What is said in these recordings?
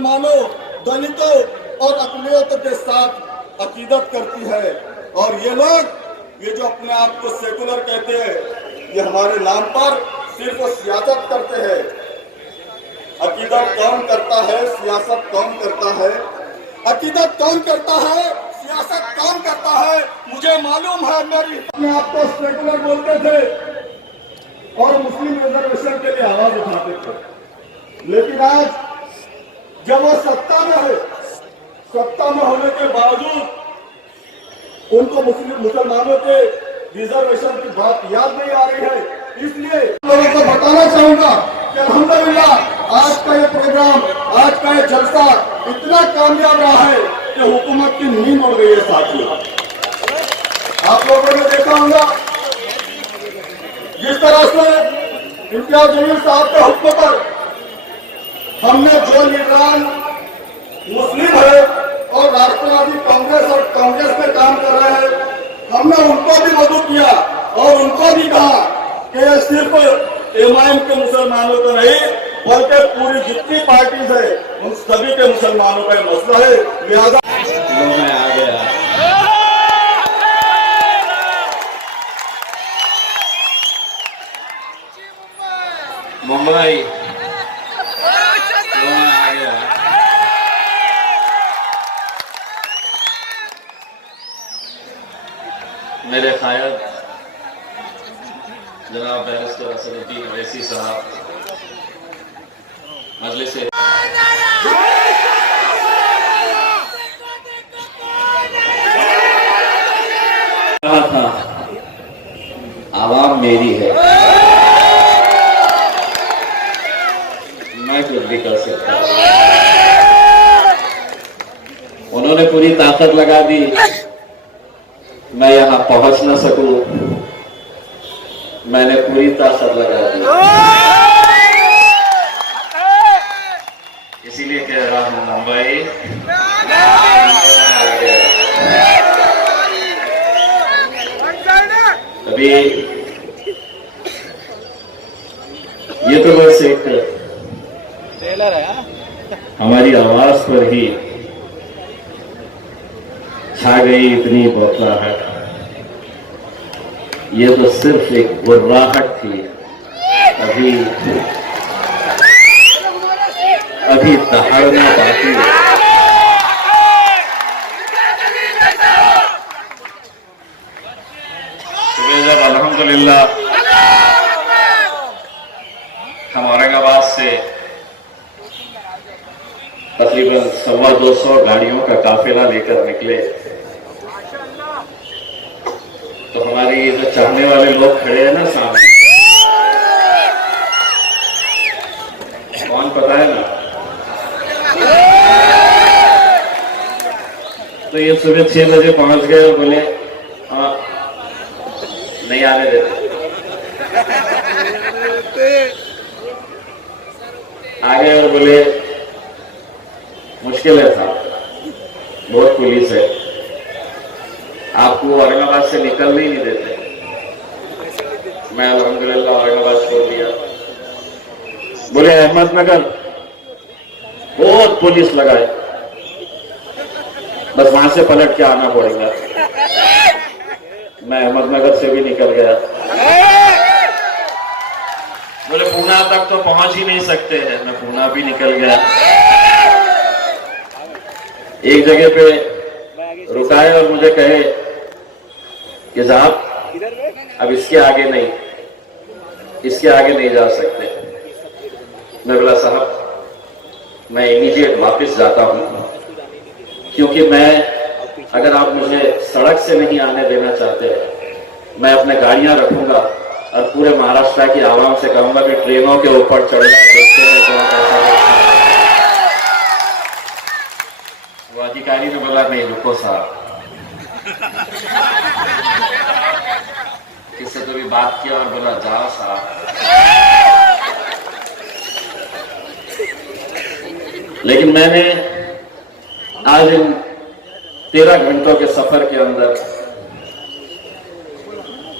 मुसलमानों, दलितों और अक़लियतों के साथ अकीदत करती है। और ये लोग ये जो अपने आप को सेकुलर कहते हैं, ये हमारे नाम पर सिर्फ सियासत करते हैं। अकीदत कौन करता है, सियासत कौन करता है? अकीदत कौन करता है, सियासत कौन करता है? मुझे मालूम है। मेरी अपने आप को सेकुलर बोलते थे और मुस्लिम रिजर्वेशन के लिए आवाज उठाते थे, लेकिन आज जब वो सत्ता में है, सत्ता में होने के बावजूद उनको मुसलमानों के रिजर्वेशन की बात याद नहीं आ रही है। इसलिए लोगों को बताना चाहूंगा कि अल्हम्दुलिल्लाह आज का ये प्रोग्राम, आज का ये जलसा इतना कामयाब रहा है कि हुकूमत की नींद उड़ गई है। साथियों, आप लोगों ने देखा होगा जिस तरह से इम्तियाज जलील साहब के हुक्म पर हमने जो लीडरान मुस्लिम है और राष्ट्रवादी कांग्रेस और कांग्रेस में काम कर रहे हैं, हमने उनको भी मदद किया और उनको भी कहा कि ये सिर्फ एमआईएम के मुसलमानों को नहीं बल्कि पूरी जितनी पार्टीज है उन सभी के मुसलमानों का मसला है। लिहाजा आ गया मुंबई आ गया। मेरे कायद जनाब बैरिस्टर असदुद्दीन अवैसी साहब, मजलिस कहा था आवाम मेरी है, मैं कुछ भी कर सकता हूं। उन्होंने पूरी ताकत लगा दी, मैं यहां पहुंच ना सकूं, मैंने पूरी ताकत लगा दी। इसीलिए कह रहा हूं मुंबई अभी ये तो बस एक हमारी आवाज पर ही छा गई इतनी बौखलाहट। ये तो सिर्फ एक गुर्राहट थी, अभी दहाड़ना बाकी है। जब अल्हम्दुलिल्लाह हम औरंगाबाद से तकरीबन 125 गाड़ियों का काफिला लेकर निकले, तो हमारे ये जो चाहने वाले लोग खड़े हैं ना सामने, कौन पता है ना? तो ये सुबह 6 बजे पहुंच गए और बोले हाँ नहीं आने देते। आ गए और बोले मुश्किल है साहब, बहुत पुलिस है, आपको औरंगाबाद से निकलने ही नहीं देते। मैं अल्हम्दुलिल्लाह औरंगाबाद छोड़ दिया। बोले अहमदनगर बहुत पुलिस लगाए, बस वहां से पलट के आना पड़ेगा। मैं अहमदनगर से भी निकल गया। बोले पूना तक तो पहुंच ही नहीं सकते हैं, मैं पूना भी निकल गया। एक जगह पे रुकाए और मुझे कहे कि साहब अब इसके आगे नहीं जा सकते। मैं बोला साहब मैं इमीडिएट वापस जाता हूं, क्योंकि अगर आप मुझे सड़क से नहीं आने देना चाहते, मैं अपने गाड़ियां रखूंगा और पूरे महाराष्ट्र की आवाम से कहूंगा कि ट्रेनों के ऊपर चढ़ना देखते हैं कौन कैसा लगता है। वो अधिकारी ने बोला नहीं रुको साहब, किससे तो भी बात किया और बोला जाओ साहब। लेकिन मैंने आज इन 13 घंटों के सफर के अंदर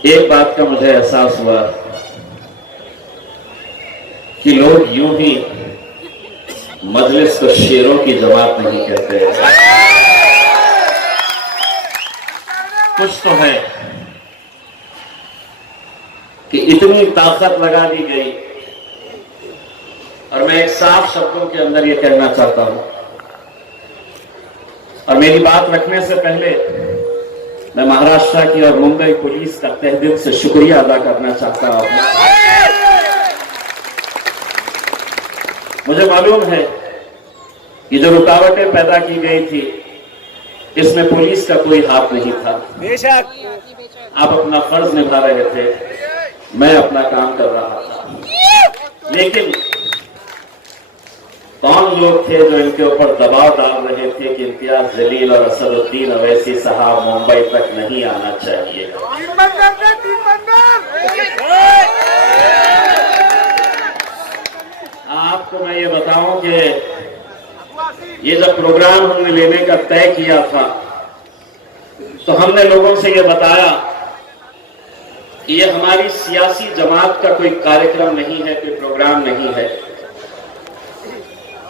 एक बात का मुझे एहसास हुआ कि लोग यूं ही मजलिस को शेरों की जमात नहीं कहते। कुछ तो है कि इतनी ताकत लगा दी गई। और मैं एक साफ शब्दों के अंदर ये कहना चाहता हूं, और मेरी बात रखने से पहले मैं महाराष्ट्र की और मुंबई पुलिस का तहे दिल से शुक्रिया अदा करना चाहता हूं। मुझे मालूम है कि जो रुकावटें पैदा की गई थी इसमें पुलिस का कोई हाथ नहीं था। बेशक आप अपना फर्ज निभा रहे थे, मैं अपना काम कर रहा था। लेकिन कौन लोग थे जो इनके ऊपर दबाव डाल रहे थे कि इम्तियाज जलील और असदुद्दीन अवैसी साहब मुंबई तक नहीं आना चाहिए। आपको मैं ये बताऊं कि ये जब प्रोग्राम हमने लेने का तय किया था तो हमने लोगों से ये बताया कि ये हमारी सियासी जमात का कोई कार्यक्रम नहीं है, कोई प्रोग्राम नहीं है।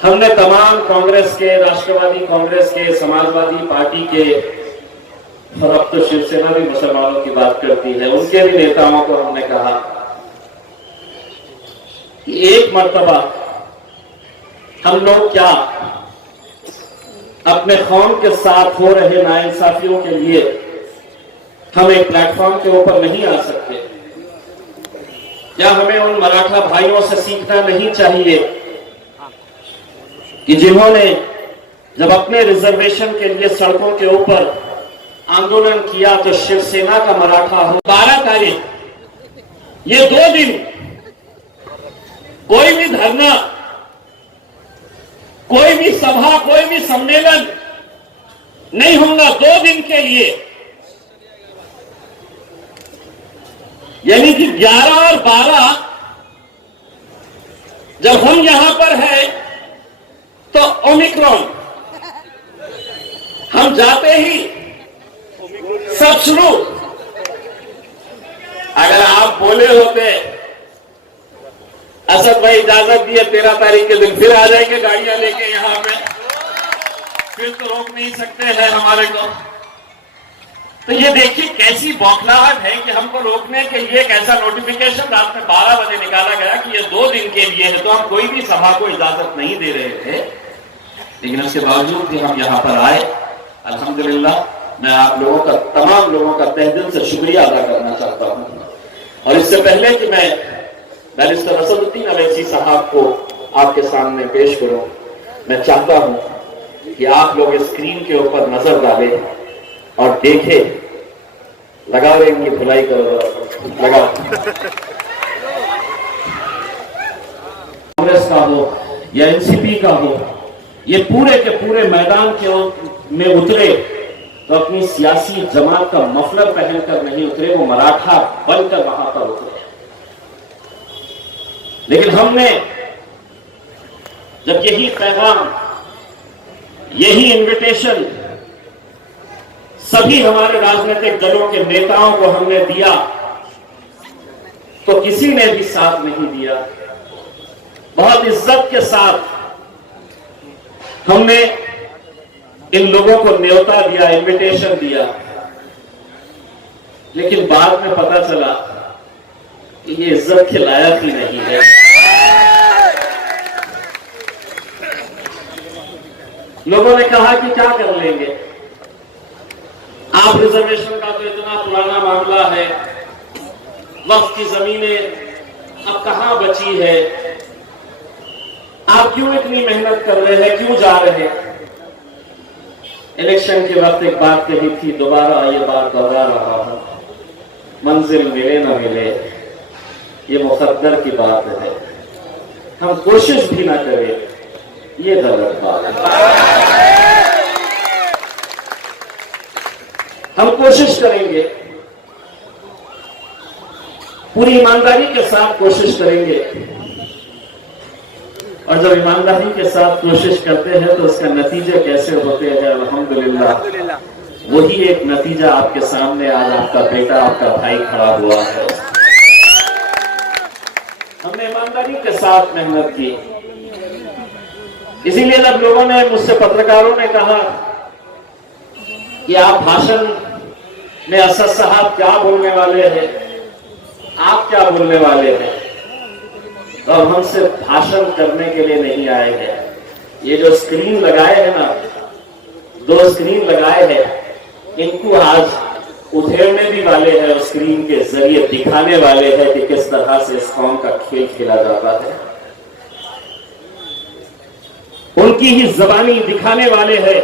हमने तमाम कांग्रेस के, राष्ट्रवादी कांग्रेस के, समाजवादी पार्टी के, और अब तो शिवसेना भी मुसलमानों की बात करती है, उनके भी नेताओं को हमने कहा कि एक मर्तबा हम लोग क्या अपने कौम के साथ हो रहे नाइंसाफियों के लिए हम एक प्लेटफॉर्म के ऊपर नहीं आ सकते? क्या हमें उन मराठा भाइयों से सीखना नहीं चाहिए कि जिन्होंने जब अपने रिजर्वेशन के लिए सड़कों के ऊपर आंदोलन किया तो शिवसेना का मराठा हो 12 तारीख, ये 2 दिन कोई भी धरना, कोई भी सभा, कोई भी सम्मेलन नहीं होगा 2 दिन के लिए। यानी कि 11 और 12 जब हम यहां पर है तो ओमिक्रॉन, हम जाते ही सब शुरू। अगर आप बोले होते असद भाई इजाजत दिए 13 तारीख के दिन फिर आ जाएंगे गाड़ियां लेके यहां पे, फिर तो रोक नहीं सकते हैं हमारे को। तो ये देखिए कैसी बौखलाहट है कि हमको रोकने के लिए एक ऐसा नोटिफिकेशन रात में 12 बजे निकाला गया कि ये 2 दिन के लिए है। तो हम कोई भी सभा को इजाजत नहीं दे रहे थे, लेकिन उसके बावजूद भी हम यहाँ पर आए। अल्हम्दुलिल्लाह मैं आप लोगों का, तमाम लोगों का तहे दिल से शुक्रिया अदा करना चाहता हूँ। और इससे पहले कि मैं बैरिस्टर असदुद्दीन अवैसी साहब को आपके सामने पेश करूं, मैं चाहता हूं कि आप लोग स्क्रीन के ऊपर नजर डालें और देखें। लगा रहेंगे, भुलाई करो, लगा। कांग्रेस का हो या एनसीपी का हो, ये पूरे के पूरे मैदान में उतरे तो अपनी सियासी जमात का मफलर पहनकर नहीं उतरे, वो मराठा बनकर वहां पर उतरे। लेकिन हमने जब यही पैगाम, यही इनविटेशन सभी हमारे राजनीतिक दलों के नेताओं को हमने दिया तो किसी ने भी साथ नहीं दिया। बहुत इज्जत के साथ हमने इन लोगों को न्योता दिया, इनविटेशन दिया, लेकिन बाद में पता चला कि ये इज्जत के लायक ही नहीं है। लोगों ने कहा कि क्या कर लेंगे आप, रिजर्वेशन का तो इतना पुराना मामला है, वक्त की जमीनें अब कहां बची है, आप क्यों इतनी मेहनत कर रहे हैं, क्यों जा रहे हैं? इलेक्शन के वक्त एक बात कही थी, दोबारा ये बात दोहरा रहा हूं, मंजिल मिले ना मिले ये मुकद्दर की बात है, हम कोशिश भी ना करें ये गलत बात है। हम कोशिश करेंगे, पूरी ईमानदारी के साथ कोशिश करेंगे, और जब ईमानदारी के साथ कोशिश करते हैं तो उसका नतीजे कैसे होते हैं, अल्हम्दुलिल्लाह वही एक नतीजा आपके सामने आज आपका बेटा, आपका भाई खड़ा हुआ है। हमने ईमानदारी के साथ मेहनत की, इसीलिए जब लोगों ने मुझसे, पत्रकारों ने कहा कि आप भाषण में असद साहब क्या बोलने वाले हैं, आप क्या बोलने वाले हैं, तो अब हमसे भाषण करने के लिए नहीं आए हैं। ये जो स्क्रीन लगाए हैं ना, 2 स्क्रीन लगाए हैं, इनको आज उधेड़ने भी वाले हैं और स्क्रीन के जरिए दिखाने वाले हैं कि किस तरह से इस कौम का खेल खेला जाता है। उनकी ही जबानी दिखाने वाले हैं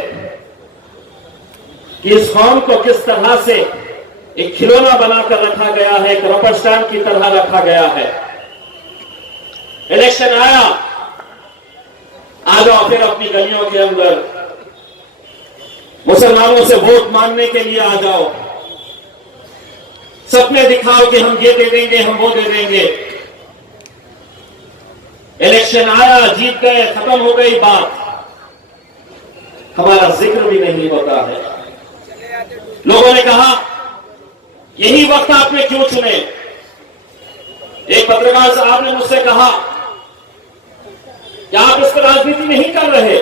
कि इस कौम को किस तरह से एक खिलौना बनाकर रखा गया है, एक रबर स्टैंप की तरह रखा गया है। इलेक्शन आया, आ जाओ फिर अपनी गलियों के अंदर मुसलमानों से वोट मांगने के लिए आ जाओ, सपने दिखाओ कि हम ये दे देंगे, हम वो दे देंगे। इलेक्शन आया, जीत गए, खत्म हो गई बात, हमारा जिक्र भी नहीं होता है। लोगों ने कहा यही वक्त आपने क्यों चुने। एक पत्रकार साहब ने मुझसे कहा कि आप इस पर राजनीति नहीं कर रहे।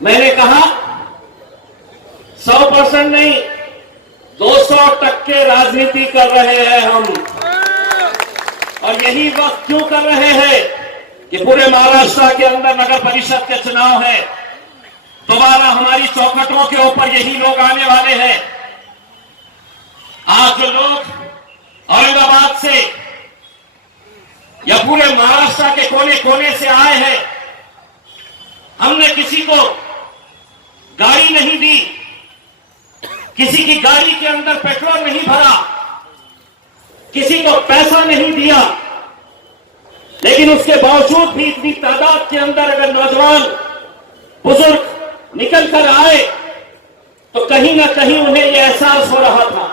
मैंने कहा 100% नहीं, 200% राजनीति कर रहे हैं हम। और यही वक्त क्यों कर रहे हैं कि पूरे महाराष्ट्र के अंदर नगर परिषद के चुनाव है, दोबारा हमारी चौखटों के ऊपर यही लोग आने वाले हैं। आज जो लोग औरंगाबाद से या पूरे महाराष्ट्र के कोने कोने से आए हैं, हमने किसी को गाड़ी नहीं दी, किसी की गाड़ी के अंदर पेट्रोल नहीं भरा, किसी को पैसा नहीं दिया, लेकिन उसके बावजूद भी इतनी तादाद के अंदर अगर नौजवान बुजुर्ग निकल कर आए तो कहीं ना कहीं उन्हें यह एहसास हो रहा था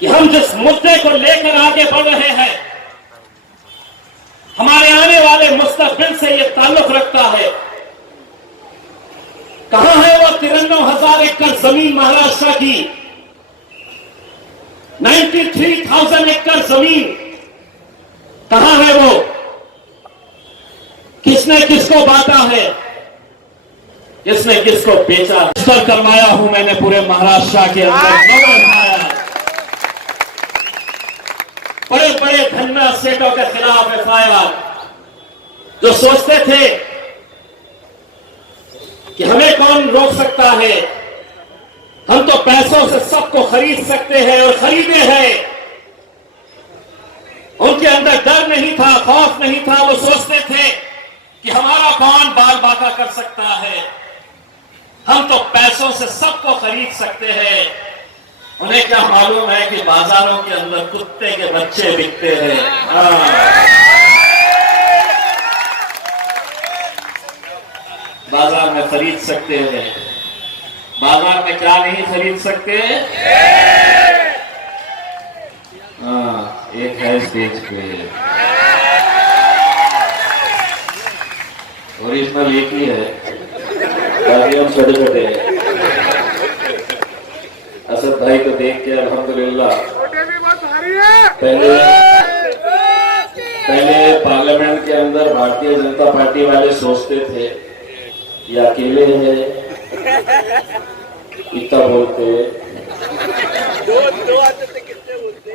कि हम जिस मुद्दे को लेकर आगे बढ़ रहे हैं, हमारे आने वाले मुस्तकबिल से यह ताल्लुक रखता है। कहां है वो 93,000 एकड़ जमीन महाराष्ट्र की, 93,000 एकड़ जमीन कहां है वो? किसने किसको बांटा है, किसने किसको बेचा? रजिस्टर करवाया हूं मैंने पूरे महाराष्ट्र के अंदर। बड़े बड़े धन्ना सेठों के खिलाफ एफआईआर, जो सोचते थे कि हमें कौन रोक सकता है, हम तो पैसों से सबको खरीद सकते हैं और खरीदे हैं। उनके अंदर डर नहीं था, खौफ नहीं था। वो सोचते थे कि हमारा कौन बाल बाका कर सकता है, हम तो पैसों से सबको खरीद सकते हैं। उन्हें क्या मालूम है कि बाजारों के अंदर कुत्ते के बच्चे बिकते हैं। बाजार में खरीद सकते हैं, बाजार में क्या नहीं खरीद सकते? एक है स्टेज पे, ओरिजिनल एक ही है, बाकी हम छोटे छोटे हैं। असद भाई को देख के अल्हम्दुलिल्लाह, पहले पार्लियामेंट के अंदर भारतीय जनता पार्टी वाले सोचते थे ये अकेले हैं, इतना बोलते,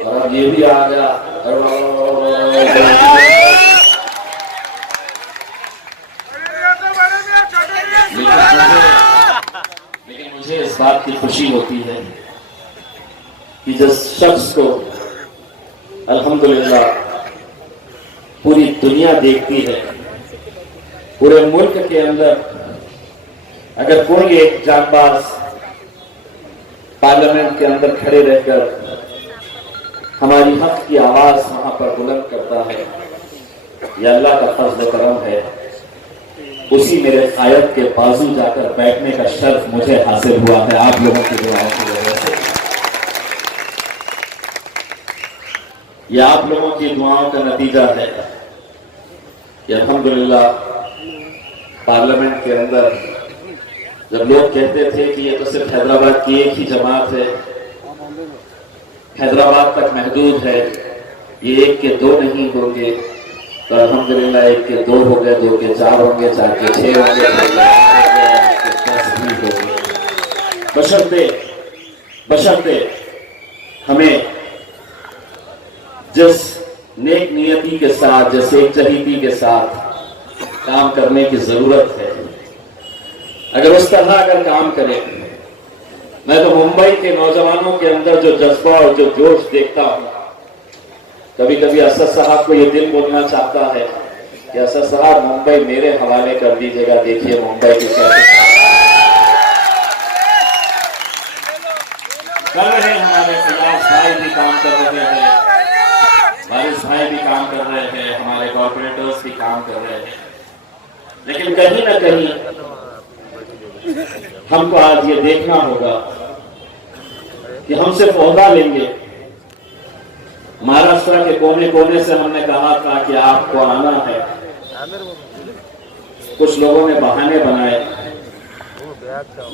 और अब ये भी आ गया। लेकिन मुझे इस बात की खुशी होती है कि जिस शख्स को अल्हम्दुलिल्लाह पूरी दुनिया देखती है, पूरे मुल्क के अंदर अगर कोई एक जांबाज पार्लियामेंट के अंदर खड़े रहकर हमारी हक की आवाज वहां पर बुलंद करता है, यह अल्लाह का फजल करम है। उसी मेरे कायद के बाजू जाकर बैठने का शर्फ मुझे हासिल हुआ है आप लोगों की दुआओं की वजह से। यह आप लोगों की दुआओं का नतीजा है कि अल्हम्दुलिल्लाह पार्लियामेंट के अंदर जब लोग कहते थे कि ये तो सिर्फ हैदराबाद की एक ही जमात है, हैदराबाद तक महदूद है, ये एक के दो नहीं होंगे, तो अल्हम्दुलिल्लाह 1 के 2 हो गए, 2 के 4 होंगे, 4 के 6 होंगे, 10 भी होंगे। बशर्ते हमें जिस नेक नियति के साथ, जिस एकजहीती के साथ काम करने की जरूरत है, अगर उस तरह अगर काम करें, मैं तो मुंबई के नौजवानों के अंदर जो जज्बा और जो जोश देखता हूं, कभी कभी असद साहब को यह दिल बोलना चाहता है कि असद साहब मुंबई मेरे हवाले कर दीजिएगा, देखिए मुंबई की कैसे कर रहे हैं। हमारे फयाज भाई भी काम कर रहे हैं, बारिश भाई भी काम कर रहे हैं, हमारे कॉर्पोरेटर्स भी काम कर रहे हैं, लेकिन कहीं ना कहीं हमको आज ये देखना होगा कि हम सिर्फ ओहदा लेंगे। महाराष्ट्र के कोने कोने से हमने कहा था कि आपको आना है, कुछ लोगों ने बहाने बनाए।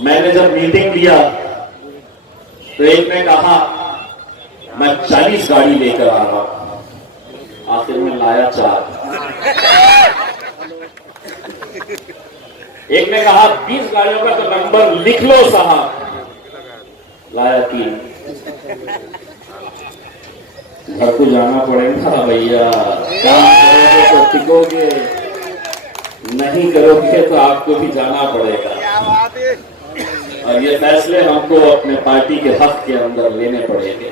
मैंने जब मीटिंग लिया तो एक ने कहा मैं 40 गाड़ी लेकर आ रहा हूं, आखिर में लाया 4। एक ने कहा 20 गाड़ियों का तो नंबर लिख लो साहब, लाया 3। घर को जाना पड़ेगा भैया, काम करोगे तो टिकोगे, नहीं करोगे तो आपको भी जाना पड़ेगा। और ये फैसले हमको अपने पार्टी के हक के अंदर लेने पड़ेंगे।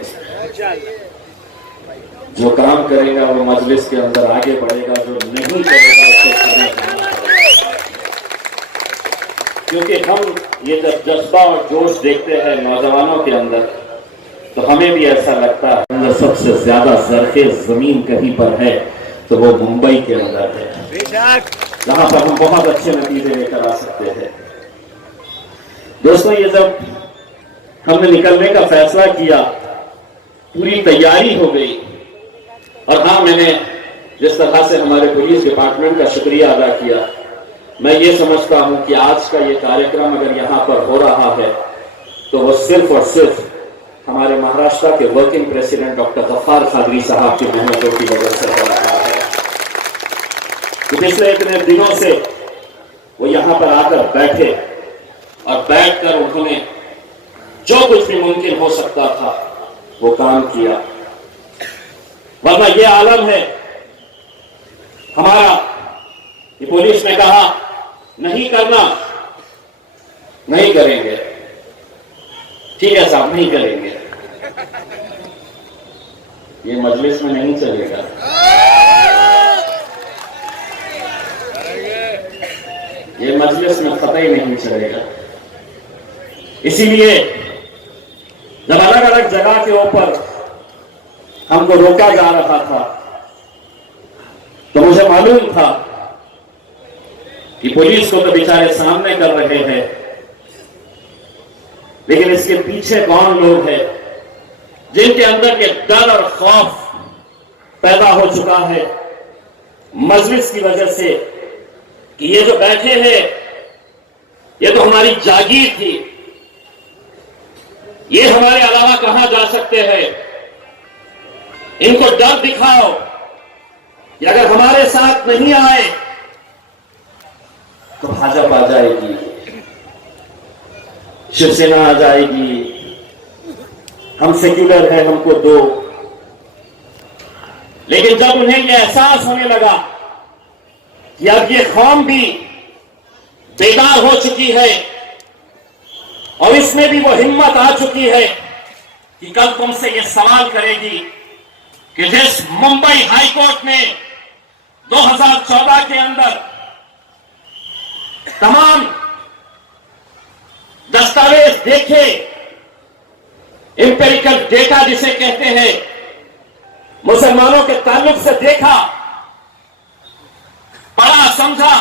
जो काम करेगा वो मजलिस के अंदर आगे बढ़ेगा, जो नहीं करेगा उसको करने जाना पड़ेगा। क्योंकि हम ये जब जज्बा और जोश देखते हैं नौजवानों के अंदर, तो हमें भी ऐसा लगता है अंदर सबसे ज्यादा सरखेज जमीन कहीं पर है तो वो मुंबई के अंदर है, जहां पर हम बहुत अच्छे नतीजे लेकर आ सकते हैं। दोस्तों, ये जब हमने निकलने का फैसला किया, पूरी तैयारी हो गई। और हाँ, मैंने जिस तरह से हमारे पुलिस डिपार्टमेंट का शुक्रिया अदा किया, मैं ये समझता हूं कि आज का ये कार्यक्रम अगर यहां पर हो रहा है तो वो सिर्फ और सिर्फ हमारे महाराष्ट्र के working president doctor Gaffar Qadri साहब की मेहनतों की वजह से हो रहा है। तो पिछले इतने दिनों से वो यहां पर आकर बैठे और बैठकर उन्होंने जो कुछ भी मुमकिन हो सकता था वो काम किया। वरना ये आलम है हमारा कि पुलिस ने कहा नहीं करना, नहीं करेंगे, ठीक है साहब नहीं करेंगे, ये मजलिस में नहीं चलेगा। ये मजलिस में कतई नहीं चलेगा। इसीलिए जब अलग अलग जगह के ऊपर हमको रोका जा रहा था तो मुझे मालूम था कि पुलिस को तो बेचारे सामने कर रहे हैं, लेकिन इसके पीछे कौन लोग हैं जिनके अंदर ये डर और खौफ पैदा हो चुका है मजलिस की वजह से कि ये जो बैठे हैं ये तो हमारी जागीर थी, ये हमारे अलावा कहां जा सकते हैं। इनको डर दिखाओ कि अगर हमारे साथ नहीं आए तो भाजपा आ जाएगी, शिवसेना आ जाएगी, हम सेक्युलर हैं, हमको दो। लेकिन जब उन्हें यह एहसास होने लगा कि अब ये कौम भी बेदार हो चुकी है और इसमें भी वो हिम्मत आ चुकी है कि कल तुमसे ये सवाल करेगी कि जिस मुंबई हाईकोर्ट ने 2014 के अंदर तमाम दस्तावेज देखे, इंपेरिकल डेटा जिसे कहते हैं, मुसलमानों के ताल्लुक से देखा, पढ़ा, समझा,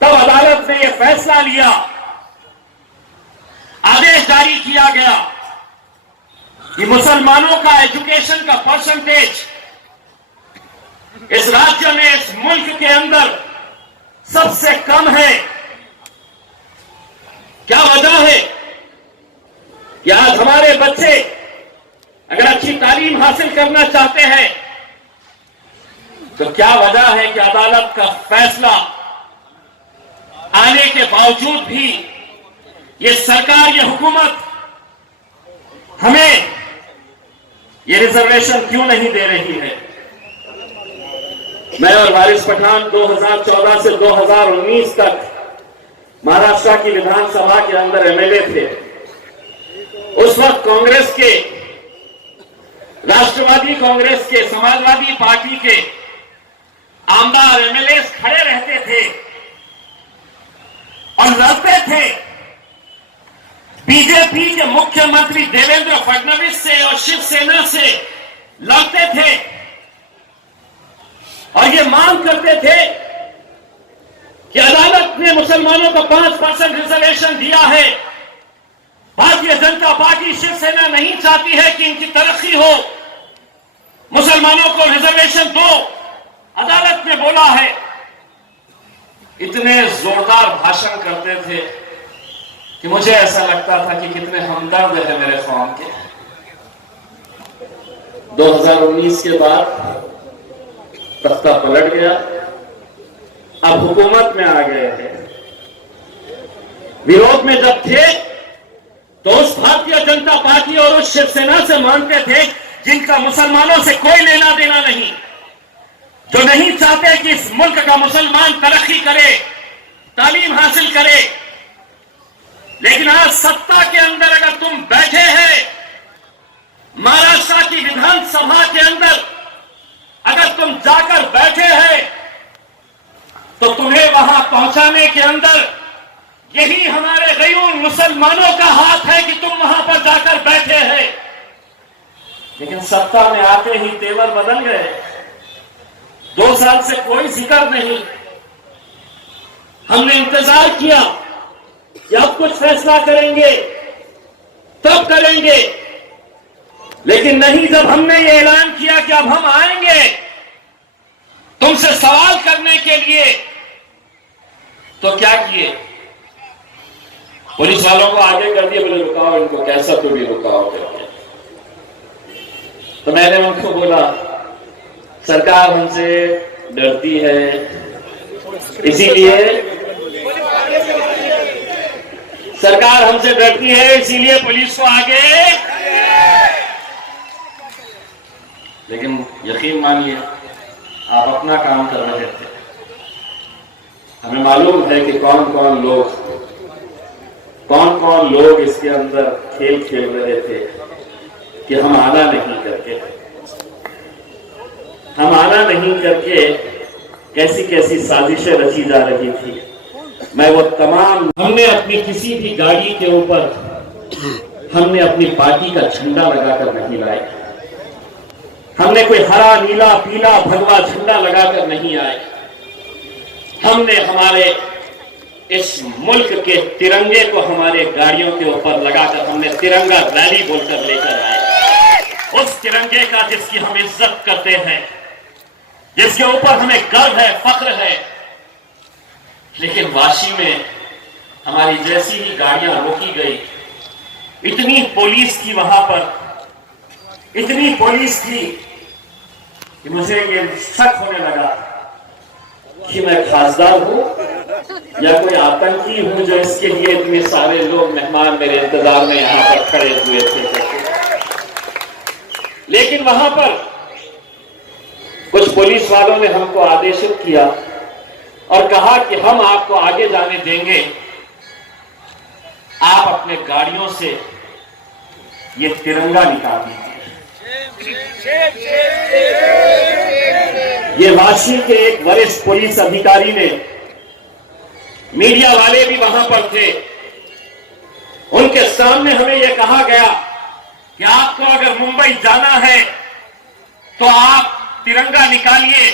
तब अदालत ने यह फैसला लिया, आदेश जारी किया गया कि मुसलमानों का एजुकेशन का परसेंटेज इस राज्य में, इस मुल्क के अंदर सबसे कम है। क्या वजह है कि आज हमारे बच्चे अगर अच्छी तालीम हासिल करना चाहते हैं तो क्या वजह है कि अदालत का फैसला आने के बावजूद भी ये सरकार, ये हुकूमत हमें ये रिजर्वेशन क्यों नहीं दे रही है? मैं और वारिस पठान 2014 से 2019 तक महाराष्ट्र की विधानसभा के अंदर एमएलए थे। उस वक्त कांग्रेस के, राष्ट्रवादी कांग्रेस के, समाजवादी पार्टी के आमदार एमएलए खड़े रहते थे और लड़ते थे बीजेपी के मुख्यमंत्री देवेंद्र फडणवीस से और शिवसेना से लड़ते थे और ये मांग करते थे कि अदालत ने मुसलमानों को 5% रिजर्वेशन दिया है। भारतीय जनता पार्टी, शिवसेना नहीं चाहती है कि इनकी तरक्की हो, मुसलमानों को रिजर्वेशन दो, अदालत ने बोला है। इतने जोरदार भाषण करते थे कि मुझे ऐसा लगता था कि कितने हमदर्द है मेरे कौम के। 2019 के बाद तख्ता पलट गया, अब हुकूमत में आ गए हैं। विरोध में जब थे तो उस भारतीय जनता पार्टी और उस शिवसेना से मानते थे जिनका मुसलमानों से कोई लेना देना नहीं, जो नहीं चाहते कि इस मुल्क का मुसलमान तरक्की करे, तालीम हासिल करे। लेकिन आज सत्ता के अंदर अगर तुम बैठे हैं, महाराष्ट्र की विधानसभा के अंदर अगर तुम जाकर बैठे हैं, तो तुम्हें वहां पहुंचाने के अंदर यही हमारे गयूर मुसलमानों का हाथ है कि तुम वहां पर जाकर बैठे हैं। लेकिन सत्ता में आते ही तेवर बदल गए। 2 साल से कोई जिक्र नहीं। हमने इंतजार किया कि अब कुछ फैसला करेंगे, तब करेंगे, लेकिन नहीं। जब हमने ये ऐलान किया कि अब हम आएंगे तुमसे सवाल करने के लिए, तो क्या किए? पुलिस वालों को आगे कर दिया, बोले रुकाओ इनको, कैसा तो भी रुकाओ करके। तो मैंने उनको बोला सरकार हमसे डरती है, इसीलिए सरकार हमसे डरती है, इसीलिए पुलिस को आगे। लेकिन यकीन मानिए आप अपना काम कर रहे थे। हमें मालूम है कि कौन कौन लोग इसके अंदर खेल खेल रहे थे कि हम आना नहीं करके कैसी कैसी साजिशें रची जा रही थी। मैं वो तमाम, हमने अपनी किसी भी गाड़ी के ऊपर हमने अपनी पार्टी का झंडा लगाकर नहीं लाए। हमने कोई हरा, नीला, पीला, भगवा झंडा लगाकर नहीं आए। हमने हमारे इस मुल्क के तिरंगे को हमारे गाड़ियों के ऊपर लगाकर हमने तिरंगा रैली बोलकर लेकर आए। उस तिरंगे का जिसकी हम इज्जत करते हैं, जिसके ऊपर हमें गर्व है, फख्र है। लेकिन वाशी में हमारी जैसी ही गाड़ियां रोकी गई, इतनी पुलिस थी वहां पर, इतनी पुलिस थी कि मुझे ये शक होने लगा कि मैं खासदार हूं या कोई आतंकी हूं जो इसके लिए इतने सारे लोग मेहमान मेरे इंतजार में यहां पर खड़े हुए थे। लेकिन वहां पर कुछ पुलिस वालों ने हमको आदेशित किया और कहा कि हम आपको आगे जाने देंगे, आप अपने गाड़ियों से ये तिरंगा निकाल दीजिए। ये वाशी के एक वरिष्ठ पुलिस अधिकारी ने, मीडिया वाले भी वहां पर थे, उनके सामने हमें यह कहा गया कि आपको अगर मुंबई जाना है तो आप तिरंगा निकालिए,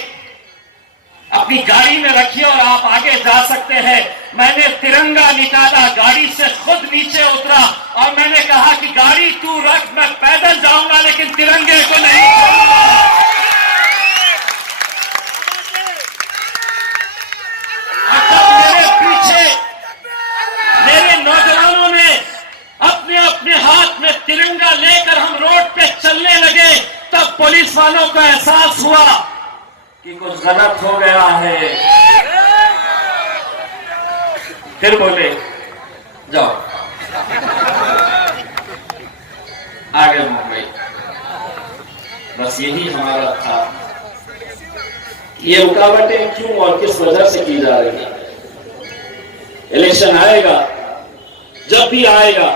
अपनी गाड़ी में रखिए और आप आगे जा सकते हैं। मैंने तिरंगा निकाला, गाड़ी से खुद नीचे उतरा और मैंने कहा कि गाड़ी तू रख, मैं पैदल जाऊंगा लेकिन तिरंगे को नहीं छोड़ूंगा। मेरे पीछे मेरे नौजवानों ने अपने अपने हाथ में तिरंगा लेकर हम रोड पे चलने लगे, तब पुलिस वालों को एहसास हुआ कि कुछ गलत हो गया है, फिर बोले जाओ आगे मुंबई। बस यही हमारा था। ये रुकावटें क्यों और किस वजह से की जा रही है? इलेक्शन आएगा, जब भी आएगा,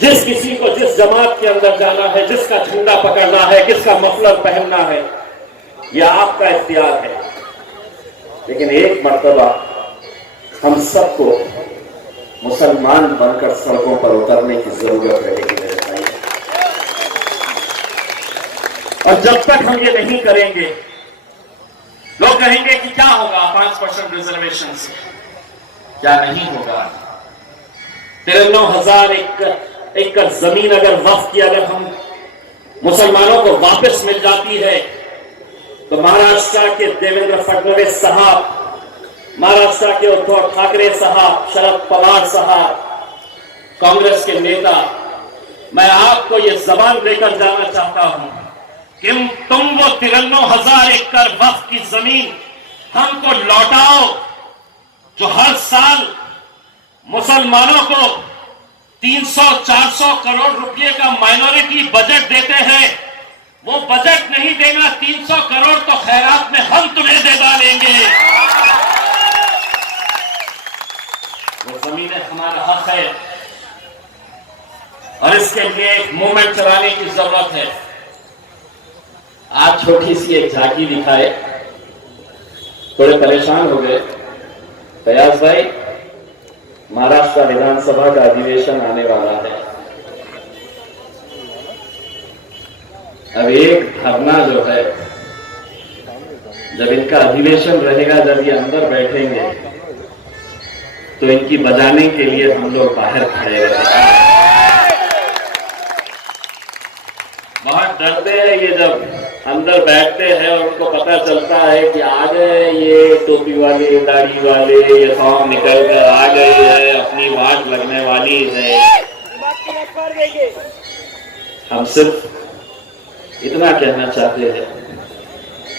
जिस किसी को जिस जमात के अंदर जाना है, जिसका झंडा पकड़ना है, किसका मफलर पहनना है, यह आपका इख्तियार है। लेकिन एक मर्तबा हम सबको मुसलमान बनकर सड़कों पर उतरने की जरूरत रहेगी मेरे भाई। और जब तक हम ये नहीं करेंगे, लोग कहेंगे कि क्या होगा 5% रिजर्वेशन से? क्या नहीं होगा। 93,000 एकड़ जमीन अगर वक्फ की अगर हम मुसलमानों को वापस मिल जाती है, तो महाराष्ट्र के देवेंद्र फडणवीस साहब, महाराष्ट्र के उद्धव ठाकरे साहब, शरद पवार साहब, कांग्रेस के नेता, मैं आपको ये जबान देकर जाना चाहता हूं कि तुम वो 93,000 एकड़ वक्फ की जमीन हमको लौटाओ, जो हर साल मुसलमानों को 300-400 करोड़ रुपए का माइनॉरिटी बजट देते हैं। वो बजट नहीं देना, 300 करोड़ तो खैरात में हम तुम्हें दे डालेंगे। वो जमीनें हमारा हक है और इसके लिए एक मूवमेंट चलाने की जरूरत है। आज छोटी सी एक झांकी दिखाए, थोड़े परेशान हो गए। फयाज भाई, महाराष्ट्र विधानसभा का अधिवेशन आने वाला है। अब एक धरना जो है, जब इनका अधिवेशन रहेगा, जब ये अंदर बैठेंगे, तो इनकी बजाने के लिए हम लोग बाहर खड़े रहेंगे। बहुत डरते हैं ये जब अंदर बैठते हैं और उनको पता चलता है कि आ गए ये टोपी वाले, दाढ़ी वाले, ये फॉर्म निकल कर आ गए है, अपनी वाट लगने वाली है। हम सिर्फ इतना कहना चाहते हैं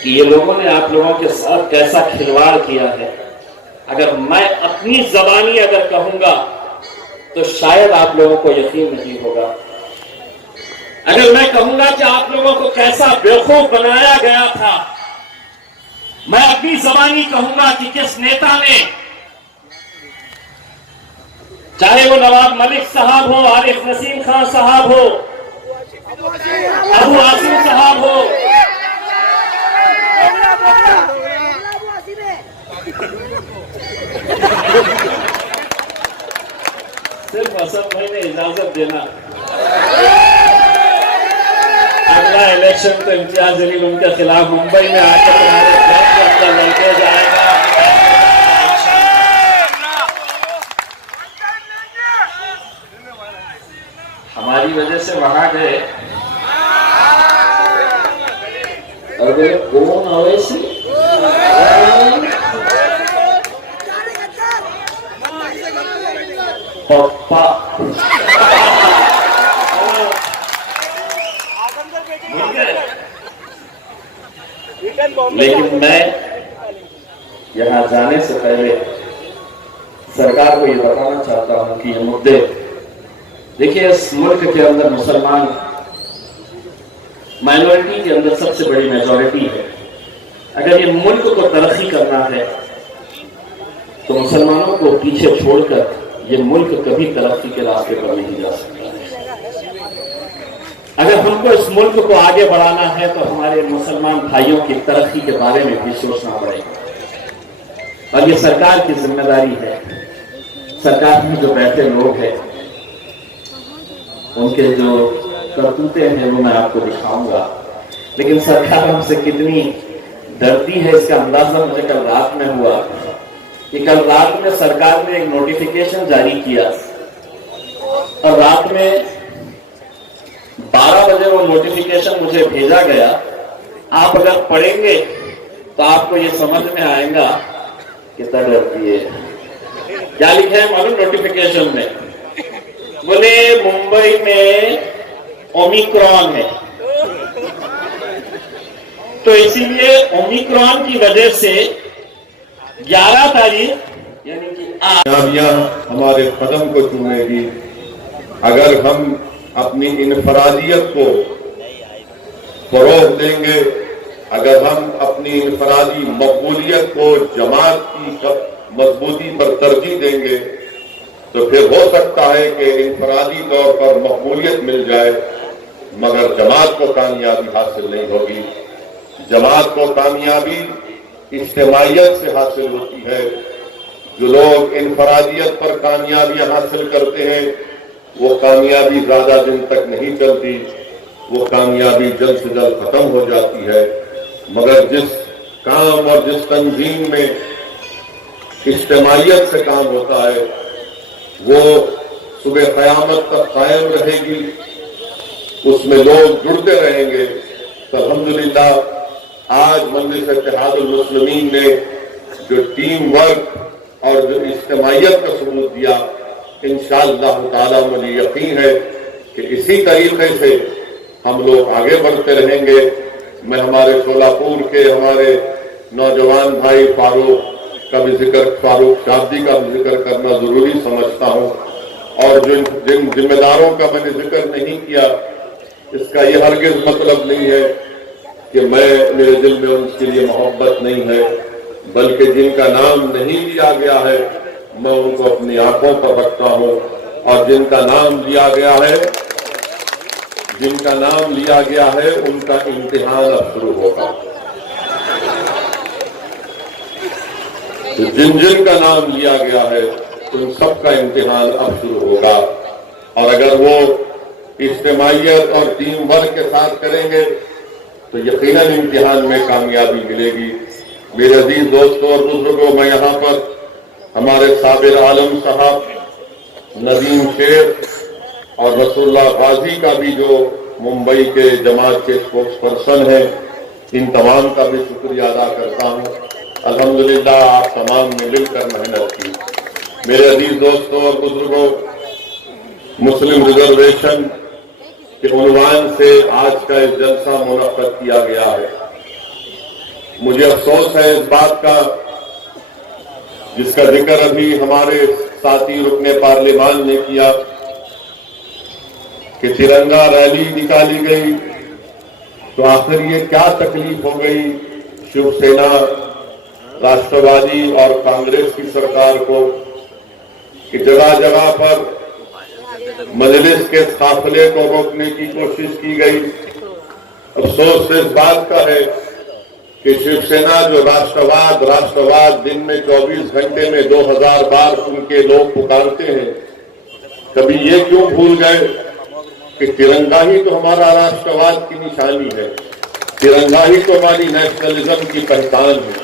कि ये लोगों ने आप लोगों के साथ कैसा खिलवाड़ किया है। अगर मैं अपनी जबानी अगर कहूंगा तो शायद आप लोगों को यकीन नहीं होगा। अगर मैं कहूंगा कि आप लोगों को कैसा बेवकूफ बनाया गया था, मैं अपनी जबानी कहूंगा कि किस नेता ने, चाहे वो नवाब मलिक साहब हो, आरिफ नसीम खान साहब हो, अबू आसिम साहब हो, सिर्फ असद भाई ने इजाजत देना, अगला इलेक्शन तो इम्तियाज जलील उनके खिलाफ मुंबई में आकर तुम्हारे घर के अंदर लड़के जाएगा। हमारी वजह से वहां गए और बोले कौन अवैसी, पप्पा। लेकिन मैं यहां जाने से पहले सरकार को ये बताना चाहता हूं कि ये मुद्दे, देखिए, इस मुल्क के अंदर मुसलमान माइनॉरिटी के अंदर सबसे बड़ी मेजॉरिटी है। अगर ये मुल्क को तरक्की करना है तो मुसलमानों को पीछे छोड़कर ये मुल्क कभी तरक्की के रास्ते पर नहीं जा सकता। अगर हमको इस मुल्क को आगे बढ़ाना है तो हमारे मुसलमान भाइयों की तरक्की के बारे में भी सोचना पड़ेगा और ये सरकार की जिम्मेदारी है। सरकार में जो बैठे लोग हैं उनके जो करतूते हैं वो मैं आपको दिखाऊंगा, लेकिन सरकार हमसे कितनी डरती है इसका अंदाजा मुझे कल रात में हुआ कि कल रात में सरकार ने एक नोटिफिकेशन जारी किया और रात में 12 बजे वो नोटिफिकेशन मुझे भेजा गया। आप अगर पढ़ेंगे तो आपको ये समझ में आएगा कितना डरती है। क्या लिखा है मालूम नोटिफिकेशन में? बोले मुंबई में ओमिक्रॉन है। तो इसीलिए ओमिक्रॉन की वजह से 11 तारीख यानी कि कामयाबियां हमारे कदम को चूमेगी अगर हम अपनी इनफरादियत को फरोग देंगे, अगर हम अपनी इनफरादी मकबूलियत को जमात की मजबूती पर तरजीह देंगे, तो फिर हो सकता है कि इनफरादी तौर पर मकबूलियत मिल जाए मगर जमात को कामयाबी हासिल नहीं होगी। जमात को कामयाबी इज्तिमाइयत से हासिल होती है। जो लोग इनफरादियत पर कामयाबियां हासिल करते हैं वो कामयाबी ज्यादा दिन तक नहीं चलती, वो कामयाबी जल्द से जल्द खत्म हो जाती है। मगर जिस काम और जिस तंजीम में इज्तिमाइयत से काम होता है वो सुबह क़यामत तक कायम रहेगी, उसमें लोग जुड़ते रहेंगे। तो अल्हम्दुलिल्लाह आज मजलिस इत्तेहादुल मुस्लिमीन ने जो टीम वर्क और जो इज्तिमाइयत का सबूत दिया, इंशाअल्लाह ताला मुझे यकीन है कि इसी तरीके से हम लोग आगे बढ़ते रहेंगे। मैं हमारे सोलापुर के हमारे नौजवान भाई फारूक शाब्दी का भी जिक्र करना जरूरी समझता हूँ, और जिन जिम्मेदारों का मैंने जिक्र नहीं किया इसका यह हरगिज मतलब नहीं है कि मेरे दिल में उनके लिए मोहब्बत नहीं है, बल्कि जिनका नाम नहीं लिया गया है मैं उनको अपनी आंखों पर रखता हूँ, और जिनका नाम लिया गया है उनका इम्तिहान अब शुरू होगा। तो जिन का नाम लिया गया है उन सबका इम्तिहान अब शुरू होगा, और अगर वो इज्तिमाइयत और टीम वर्क के साथ करेंगे तो यकीनन इम्तिहान में कामयाबी मिलेगी। मेरे अजीज दोस्तों और बुजुर्गों, मैं यहाँ पर हमारे साबिर आलम साहब, नदीम शेर और रसूलुल्लाह गाजी का भी जो मुंबई के जमात के स्पोक्स पर्सन है, इन तमाम का भी शुक्रिया अदा करता हूँ। अल्हम्दुलिल्लाह आप तमाम ने मिलकर मेहनत की। मेरे अजीज दोस्तों और बुजुर्गों, मुस्लिम रिजर्वेशन के उन्वान से आज का इस जलसा मुनक्कद किया गया है। मुझे अफसोस है इस बात का जिसका जिक्र अभी हमारे साथी रुकने पार्लिमान ने किया कि तिरंगा रैली निकाली गई, तो आखिर ये क्या तकलीफ हो गई शिवसेना, राष्ट्रवादी और कांग्रेस की सरकार को कि जगह जगह पर मजलिस के काफिले को रोकने की कोशिश की गई। अफसोस इस बात का है कि शिवसेना जो राष्ट्रवाद दिन में 24 घंटे में 2000 बार उनके लोग पुकारते हैं, कभी ये क्यों भूल गए कि तिरंगा ही तो हमारा राष्ट्रवाद की निशानी है, तिरंगा ही तो हमारी नेशनलिज्म की पहचान है।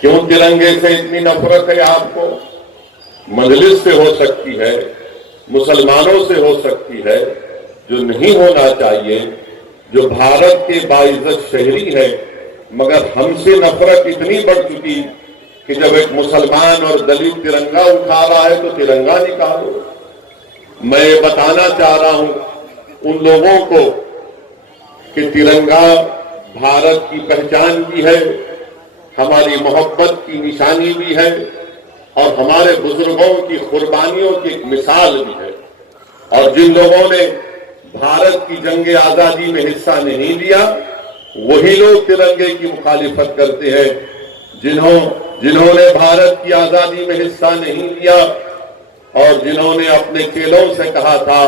क्यों तिरंगे से इतनी नफरत है आपको? मजलिस से हो सकती है, मुसलमानों से हो सकती है, जो नहीं होना चाहिए, जो भारत के बाइज्जत शहरी है, मगर हमसे नफरत इतनी बढ़ चुकी कि जब एक मुसलमान और दलित तिरंगा उठा रहा है तो तिरंगा निकालो। मैं ये बताना चाह रहा हूं उन लोगों को कि तिरंगा भारत की पहचान भी है, हमारी मोहब्बत की निशानी भी है, और हमारे बुजुर्गों की कुर्बानियों की एक मिसाल भी है। और जिन लोगों ने भारत की जंग आजादी में हिस्सा नहीं लिया वही लोग तिरंगे की मुखालिफत करते हैं। जिन्होंने भारत की आजादी में हिस्सा नहीं लिया और जिन्होंने अपने चेलों से कहा था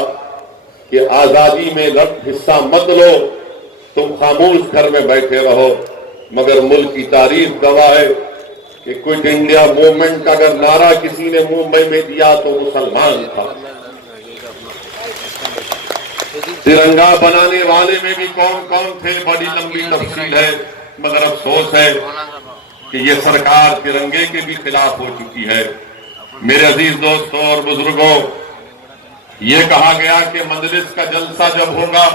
कि आजादी में हिस्सा मत लो, तुम खामोश घर में बैठे रहो, मगर मुल्क की तारीफ गवाह है कि क्विट इंडिया मूवमेंट का अगर नारा किसी ने मुंबई में दिया तो मुसलमान था। तिरंगा बनाने वाले में भी कौन कौन थे, बड़ी लंबी तफसील है, मगर अफसोस है कि ये सरकार तिरंगे के भी खिलाफ हो चुकी है। मेरे अजीज दोस्तों और बुजुर्गों, ये कहा गया कि मजलिस का जलसा जब होगा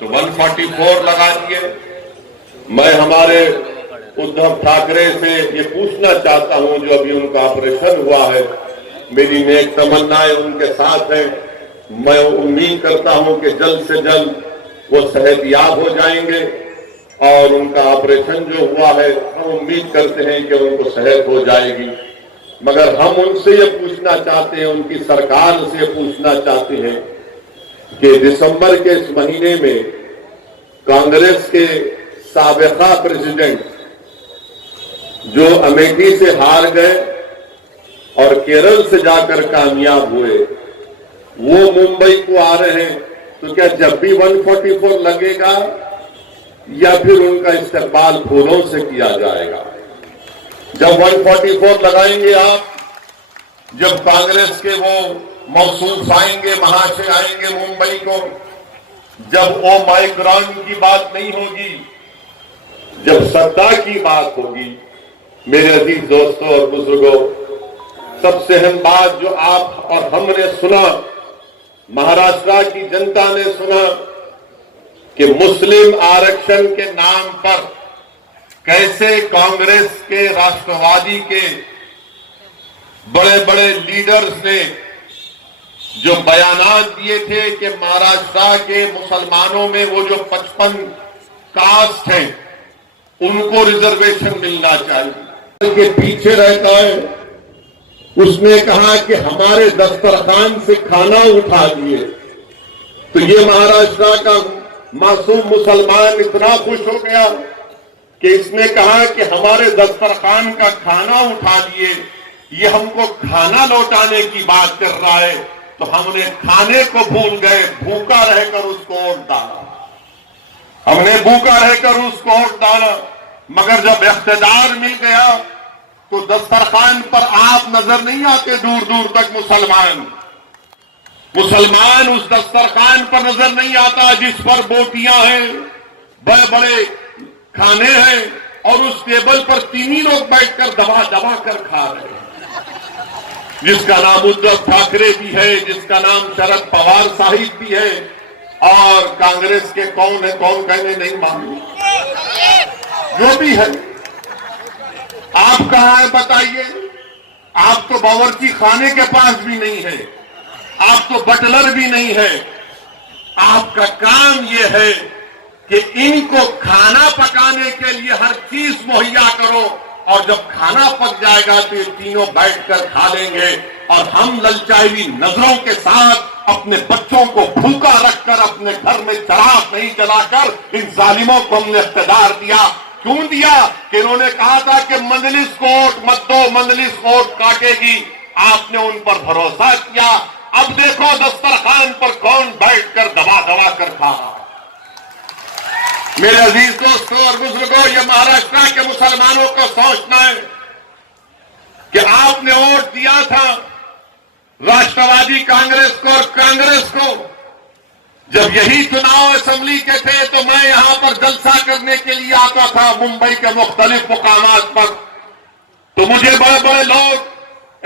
तो 144 लगा दिए। मैं हमारे उद्धव ठाकरे से ये पूछना चाहता हूं, जो अभी उनका ऑपरेशन हुआ है, मेरी नेक तमन्नाएं उनके साथ है। मैं उम्मीद करता हूं कि जल्द से जल्द वो सेहतयाब हो जाएंगे और उनका ऑपरेशन जो हुआ है हम उम्मीद करते हैं कि उनको सेहत हो जाएगी। मगर हम उनसे ये पूछना चाहते हैं, उनकी सरकार से पूछना चाहते हैं कि दिसंबर के इस महीने में कांग्रेस के साबिका प्रेसिडेंट जो अमेठी से हार गए और केरल से जाकर कामयाब हुए, वो मुंबई को आ रहे हैं, तो क्या जब भी 144 लगेगा या फिर उनका इस्तेमाल फूलों से किया जाएगा? जब 144 लगाएंगे आप, जब कांग्रेस के वो मौसूफ आएंगे, महाशय आएंगे मुंबई को, जब ओमाइक्रॉन की बात नहीं होगी, जब सत्ता की बात होगी, मेरे अजीज दोस्तों और बुजुर्गों, सबसे अहम बात जो आप और हमने सुना, महाराष्ट्र की जनता ने सुना कि मुस्लिम आरक्षण के नाम पर कैसे कांग्रेस के, राष्ट्रवादी के बड़े बड़े लीडर्स ने जो बयानात दिए थे कि महाराष्ट्र के मुसलमानों में वो जो 55 कास्ट हैं उनको रिजर्वेशन मिलना चाहिए, के पीछे रहता है। उसने कहा कि हमारे दस्तरखान से खाना उठा दिए। तो ये महाराष्ट्र का मासूम मुसलमान इतना खुश हो गया कि इसने कहा कि हमारे दस्तरखान का खाना उठा लिए, ये हमको खाना लौटाने की बात कर रहा है। तो हमने खाने को भूल गए, भूखा रहकर उसको वोट डाला, हमने भूखा रहकर उसको वोट डाला। मगर जब इख्तिदार मिल गया तो दस्तरखान पर आप नजर नहीं आते, दूर दूर तक मुसलमान उस दस्तरखान पर नजर नहीं आता जिस पर बोटियां हैं, बड़े बड़े खाने हैं, और उस टेबल पर 3 ही लोग बैठकर दबा दबा कर खा रहे हैं, जिसका नाम उद्धव ठाकरे भी है, जिसका नाम शरद पवार साहिब भी है, और कांग्रेस के कौन है कौन कहने नहीं मालूम, जो भी है। आप कहां है बताइए? आप तो बावर्ची खाने के पास भी नहीं है, आप तो बटलर भी नहीं है। आपका काम यह है कि इनको खाना पकाने के लिए हर चीज मुहैया करो, और जब खाना पक जाएगा तो ये तीनों बैठकर खा लेंगे, और हम ललचाई नजरों के साथ अपने बच्चों को भूखा रखकर अपने घर में चिराग नहीं जलाकर इन जालिमों को हमने इख्तियार दिया। क्यों दिया? कि इन्होंने कहा था कि मंजलिस कोर्ट मत दो, मंजलिस कोर्ट काटेगी। आपने उन पर भरोसा किया। अब देखो दस्तरखान पर कौन बैठकर दबा दबा कर खा रहा है। मेरे अजीज दोस्तों और बुजुर्गों, ये महाराष्ट्र के मुसलमानों को सोचना है कि आपने वोट दिया था राष्ट्रवादी कांग्रेस को और कांग्रेस को। जब यही चुनाव असेंबली के थे तो मैं यहां पर जलसा करने के लिए आता था मुंबई के मुख्तलिफ मुकामात पर, तो मुझे बड़े बड़े लोग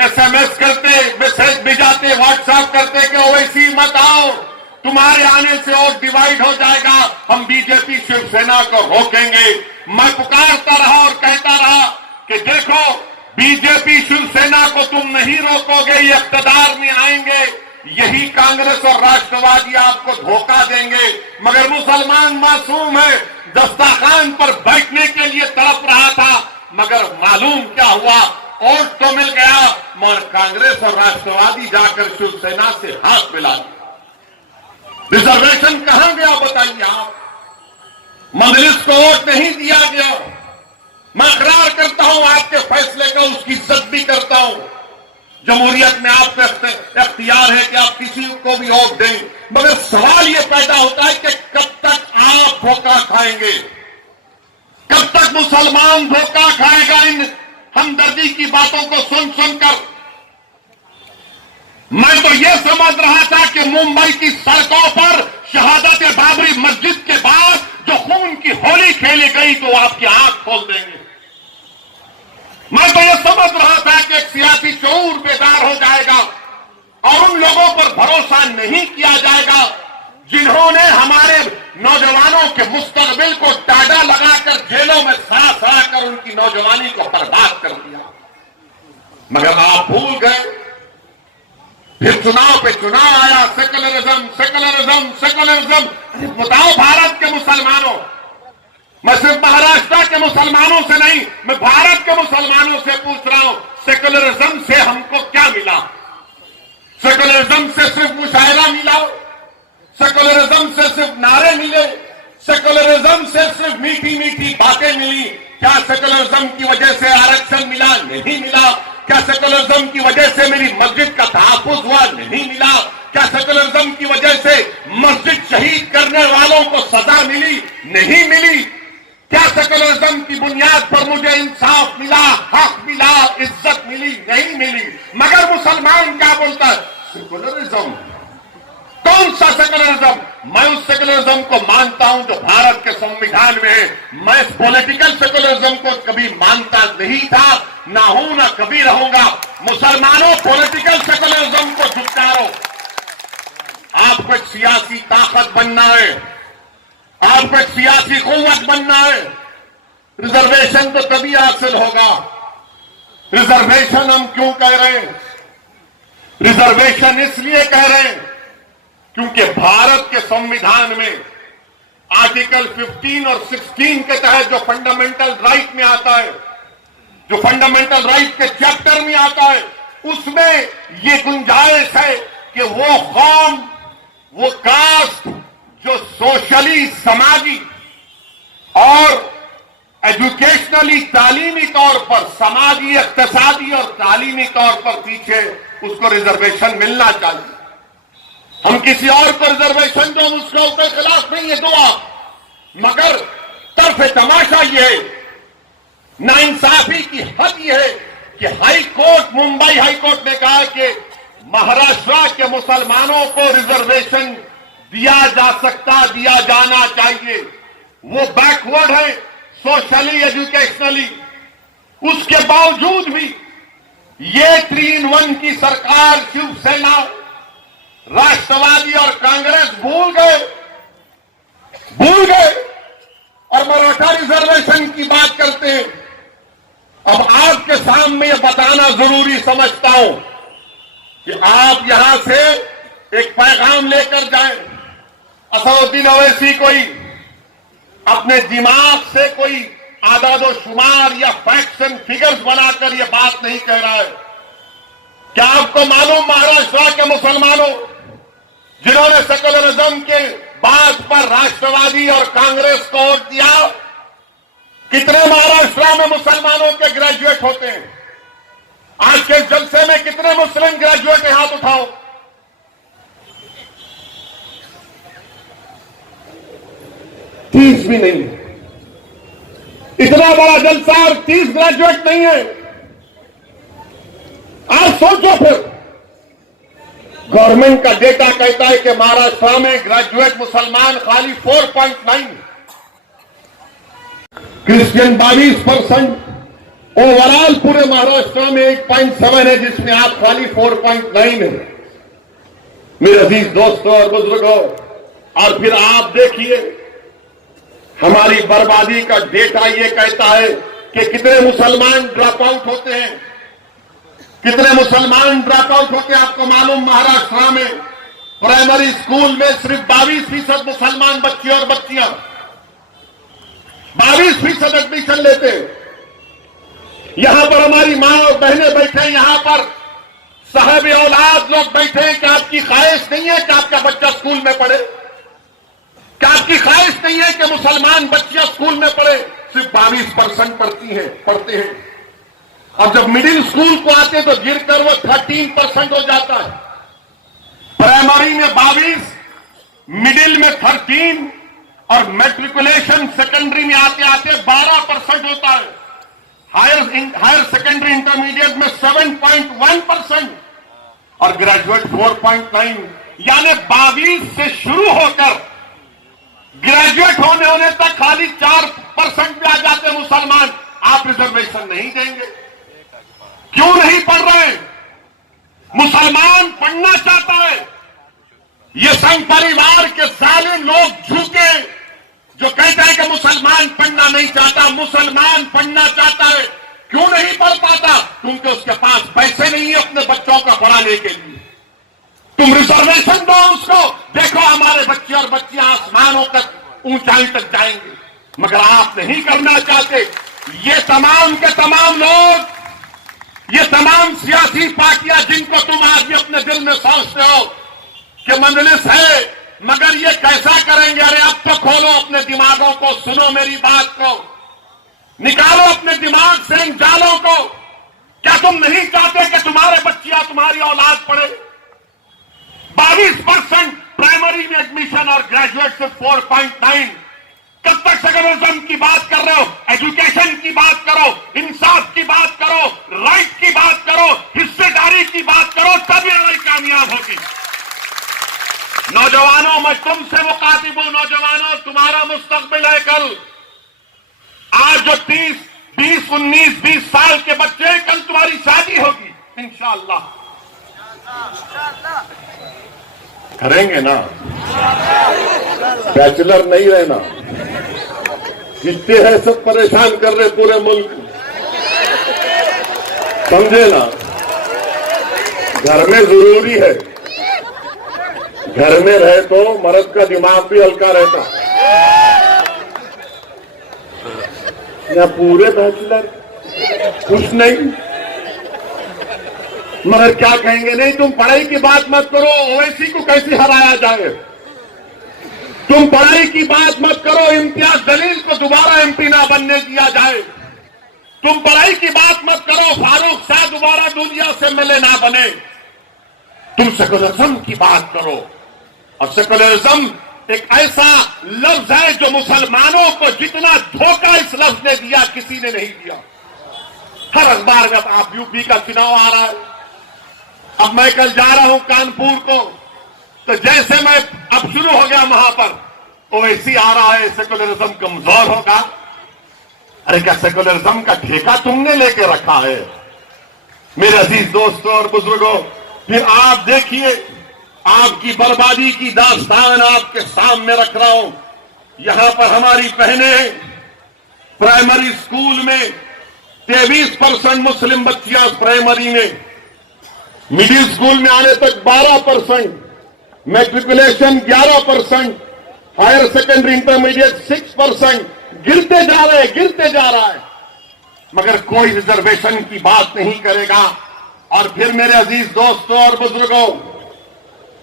SMS करते, मैसेज भिजाते, व्हाट्सएप करते कि ओवैसी मत आओ, तुम्हारे आने से और डिवाइड हो जाएगा, हम बीजेपी शिवसेना को रोकेंगे। मैं पुकारता रहा और कहता रहा कि देखो बीजेपी शिवसेना को तुम नहीं रोकोगे, ये इख्तियार में आएंगे, यही कांग्रेस और राष्ट्रवादी आपको धोखा देंगे। मगर मुसलमान मासूम है, दस्तरखान पर बैठने के लिए तड़प रहा था, मगर मालूम क्या हुआ, वोट तो मिल गया मगर कांग्रेस और राष्ट्रवादी जाकर शिवसेना से हाथ मिला दिया। रिजर्वेशन कहां गया बताइए आप? मजलिस को वोट नहीं दिया गया। मैं इकरार करता हूं आपके फैसले का, उसकी इज्जत भी करता हूं। जमहूरियत में आपको इख्तियार है कि आप किसी को भी वोट दें, मगर सवाल यह पैदा होता है कि कब तक आप धोखा खाएंगे, कब तक मुसलमान धोखा खाएगा इन हमदर्दी की बातों को सुन सुनकर। मैं तो यह समझ रहा था कि मुंबई की सड़कों पर शहादत बाबरी मस्जिद के बाद जो खून की होली खेली गई तो आपकी आंख खोल देंगे। मैं तो यह समझ रहा था कि एक सियासी शऊर बेदार हो जाएगा और उन लोगों पर भरोसा नहीं किया जाएगा जिन्होंने हमारे नौजवानों के मुस्तकबिल को टाडा लगाकर जेलों में सड़ा सड़ा कर उनकी नौजवानी को बर्बाद कर दिया। मगर आप भूल गए, फिर चुनाव पे चुनाव आया, सेकुलरिज्म सेकुलरिज्म सेकुलरिज्म। बताओ भारत के मुसलमानों, मैं सिर्फ महाराष्ट्र के मुसलमानों से नहीं, मैं भारत के मुसलमानों से पूछ रहा हूं, सेकुलरिज्म से हमको क्या मिला? सेकुलरिज्म से सिर्फ मुशायरा मिला? सेकुलरिज्म से सिर्फ नारे मिले? सेकुलरिज्म से सिर्फ मीठी मीठी बातें मिली? क्या सेकुलरिज्म की वजह से आरक्षण मिला? नहीं मिला। क्या सेकुलरिज्म की वजह से मेरी मस्जिद का तहफ्फुज हुआ? नहीं मिला। क्या सेकुलरिज्म की वजह से मस्जिद शहीद करने वालों को सजा मिली? नहीं मिली। क्या सेकुलरिज्म की बुनियाद पर मुझे इंसाफ मिला, हक मिला, इज्जत मिली? नहीं मिली। मगर मुसलमान क्या बोलता है? सेकुलरिज्म। कौन सा सेकुलरिज्म? मैं उस सेकुलरिज्म को मानता हूं जो भारत के संविधान में है। मैं पॉलिटिकल सेकुलरिज्म को कभी मानता नहीं था, ना हूं, ना कभी रहूंगा। मुसलमानों, पॉलिटिकल सेकुलरिज्म को झुटकारो। आपको एक सियासी ताकत बनना है, आपको एक सियासी कुव्वत बनना है। रिजर्वेशन तो तभी हासिल होगा। रिजर्वेशन हम क्यों कह रहे हैं? रिजर्वेशन इसलिए कह रहे हैं क्योंकि भारत के संविधान में आर्टिकल 15 और 16 के तहत जो फंडामेंटल राइट में आता है, जो फंडामेंटल राइट के चैप्टर में आता है, उसमें ये गुंजाइश है कि वो कौम, वो कास्ट जो सोशली, समाजी और एजुकेशनली, तालीमी तौर पर, समाजी, इक्तिसादी और तालीमी तौर पर पीछे, उसको रिजर्वेशन मिलना चाहिए। हम किसी और को रिजर्वेशन दो, उसका उसके खिलाफ नहीं है दुआ, मगर तरफ तमाशा यह है, नाइंसाफी की हद यह है कि high court, Mumbai high court ने कहा कि महाराष्ट्र के मुसलमानों को रिजर्वेशन दिया जा सकता, दिया जाना चाहिए। वो बैकवर्ड है सोशली, एजुकेशनली। उसके बावजूद भी ये 3-in-1 की सरकार, शिवसेना, राष्ट्रवादी और कांग्रेस भूल गए और मराठा रिजर्वेशन की बात करते हैं। अब आपके सामने यह बताना जरूरी समझता हूं कि आप यहां से एक पैगाम लेकर जाएं। असदुद्दीन ओवैसी कोई अपने दिमाग से कोई आदादो शुमार या फैक्ट्स एंड फिगर्स बनाकर यह बात नहीं कह रहा है। क्या आपको मालूम, महाराष्ट्र के मुसलमानों जिन्होंने सेकुलरिज्म के बात पर राष्ट्रवादी और कांग्रेस को वोट दिया, कितने महाराष्ट्र में मुसलमानों के ग्रेजुएट होते हैं? आज के जलसे में कितने मुस्लिम ग्रेजुएट हैं? हाथ उठाओ। तीस भी नहीं। इतना बड़ा जलसा और 30 ग्रेजुएट नहीं है। आप सोचो फिर, गवर्नमेंट का डेटा कहता है कि महाराष्ट्र में ग्रेजुएट मुसलमान खाली 4.9, क्रिश्चियन 22%, ओवरऑल पूरे महाराष्ट्र में 8.7 है, जिसमें आप खाली 4.9 है। मेरे अजीज दोस्तों और बुजुर्गों, और फिर आप देखिए हमारी बर्बादी का डेटा ये कहता है कि कितने मुसलमान ड्रॉप आउट होते हैं, कितने मुसलमान ड्रॉप आउट होते हैं। आपको मालूम, महाराष्ट्र में प्राइमरी स्कूल में सिर्फ 22% मुसलमान बच्चे और बच्चियां 22% एडमिशन लेते हैं। यहां पर हमारी मां और बहनें बैठे, यहां पर साहब औलाद लोग बैठे हैं। क्या आपकी ख्वाहिश नहीं है कि आपका बच्चा स्कूल में पढ़े? क्या आपकी ख्वाहिश नहीं है कि मुसलमान बच्चियां स्कूल में पढ़े? सिर्फ 22% पढ़ते हैं। अब जब मिडिल स्कूल को आते तो गिरकर वो 13% हो जाता है। प्राइमरी में 22, मिडिल में 13 और मैट्रिकुलेशन सेकेंडरी में आते आते 12% होता है। हायर सेकेंडरी इंटरमीडिएट में 7.1% और ग्रेजुएट 4.9, यानी 22 से शुरू होकर ग्रेजुएट होने तक खाली 4% पे आ जाते मुसलमान। आप रिजर्वेशन नहीं देंगे? क्यों नहीं पढ़ रहे? मुसलमान पढ़ना चाहता है। ये संघ परिवार के जालिम लोग झूठे जो कहते हैं कि मुसलमान पढ़ना नहीं चाहता। मुसलमान पढ़ना चाहता है। क्यों नहीं पढ़ पाता? क्योंकि उसके पास पैसे नहीं है अपने बच्चों का पढ़ाने के लिए। तुम रिजर्वेशन दो उसको, देखो हमारे बच्चे और बच्चियां आसमानों तक, ऊंचाई तक जाएंगे। मगर आप नहीं करना चाहते। ये तमाम के तमाम लोग, ये तमाम सियासी पार्टियां जिनको तुम आज भी अपने दिल में सोचते हो कि मजलिस है, मगर ये कैसा करेंगे। अरे अब तो खोलो अपने दिमागों को, सुनो मेरी बात को, निकालो अपने दिमाग से इन जालों को। क्या तुम नहीं चाहते कि तुम्हारे बच्चियां, तुम्हारी औलाद पढ़े? 22% प्राइमरी में एडमिशन और ग्रेजुएट से 4.9। कब तक सेकुलरिज्म की बात कर रहे हो? एजुकेशन की बात करो, इंसाफ की बात करो, राइट की बात करो, हिस्सेदारी की बात करो, तब ये लड़ाई कामयाब होगी। नौजवानों, मैं तुमसे मुखातिब हूं। नौजवानों, तुम्हारा मुस्तकबिल है कल। आज जो 30, 20, 19, 20 साल के बच्चे, कल तुम्हारी शादी होगी इंशाअल्लाह। करेंगे ना? बैचलर नहीं रहना। जितने हैं सब परेशान कर रहे पूरे मुल्क, समझे ना? घर में जरूरी है, घर में रहे तो मर्द का दिमाग भी हल्का रहता। या पूरे बैचलर कुछ नहीं, मगर क्या कहेंगे? नहीं, तुम पढ़ाई की बात मत करो, ओवैसी को कैसे हराया जाए। तुम पढ़ाई की बात मत करो, इम्तियाज जलील को दोबारा एमपी ना बनने दिया जाए। तुम पढ़ाई की बात मत करो, फारूक शाह दोबारा दुनिया से मिले ना बने। तुम सेकुलरिज्म की बात करो। और सेकुलरिज्म एक ऐसा लफ्ज है जो मुसलमानों को जितना धोखा इस लफ्ज ने दिया, किसी ने नहीं दिया। हर अखबार में आप यूपी का चुनाव आ रहा है। अब मैं कल जा रहा हूं कानपुर को, तो जैसे मैं अब शुरू हो गया वहां पर, ओवैसी आ रहा है, सेकुलरिज्म कमजोर होगा। अरे क्या सेकुलरिज्म का ठेका तुमने लेके रखा है? मेरे अजीज दोस्तों और बुजुर्गों, फिर आप देखिए, आपकी बर्बादी की दास्तान आपके सामने रख रहा हूं। यहां पर हमारी बहनें प्राइमरी स्कूल में 23% मुस्लिम बच्चियां प्राइमरी में, मिडिल स्कूल में आने तक 12%, मैट्रिकुलेशन 11%, हायर सेकेंडरी इंटरमीडिएट 6%, गिरते जा रहा है, मगर कोई रिजर्वेशन की बात नहीं करेगा। और फिर मेरे अजीज दोस्तों और बुजुर्गों,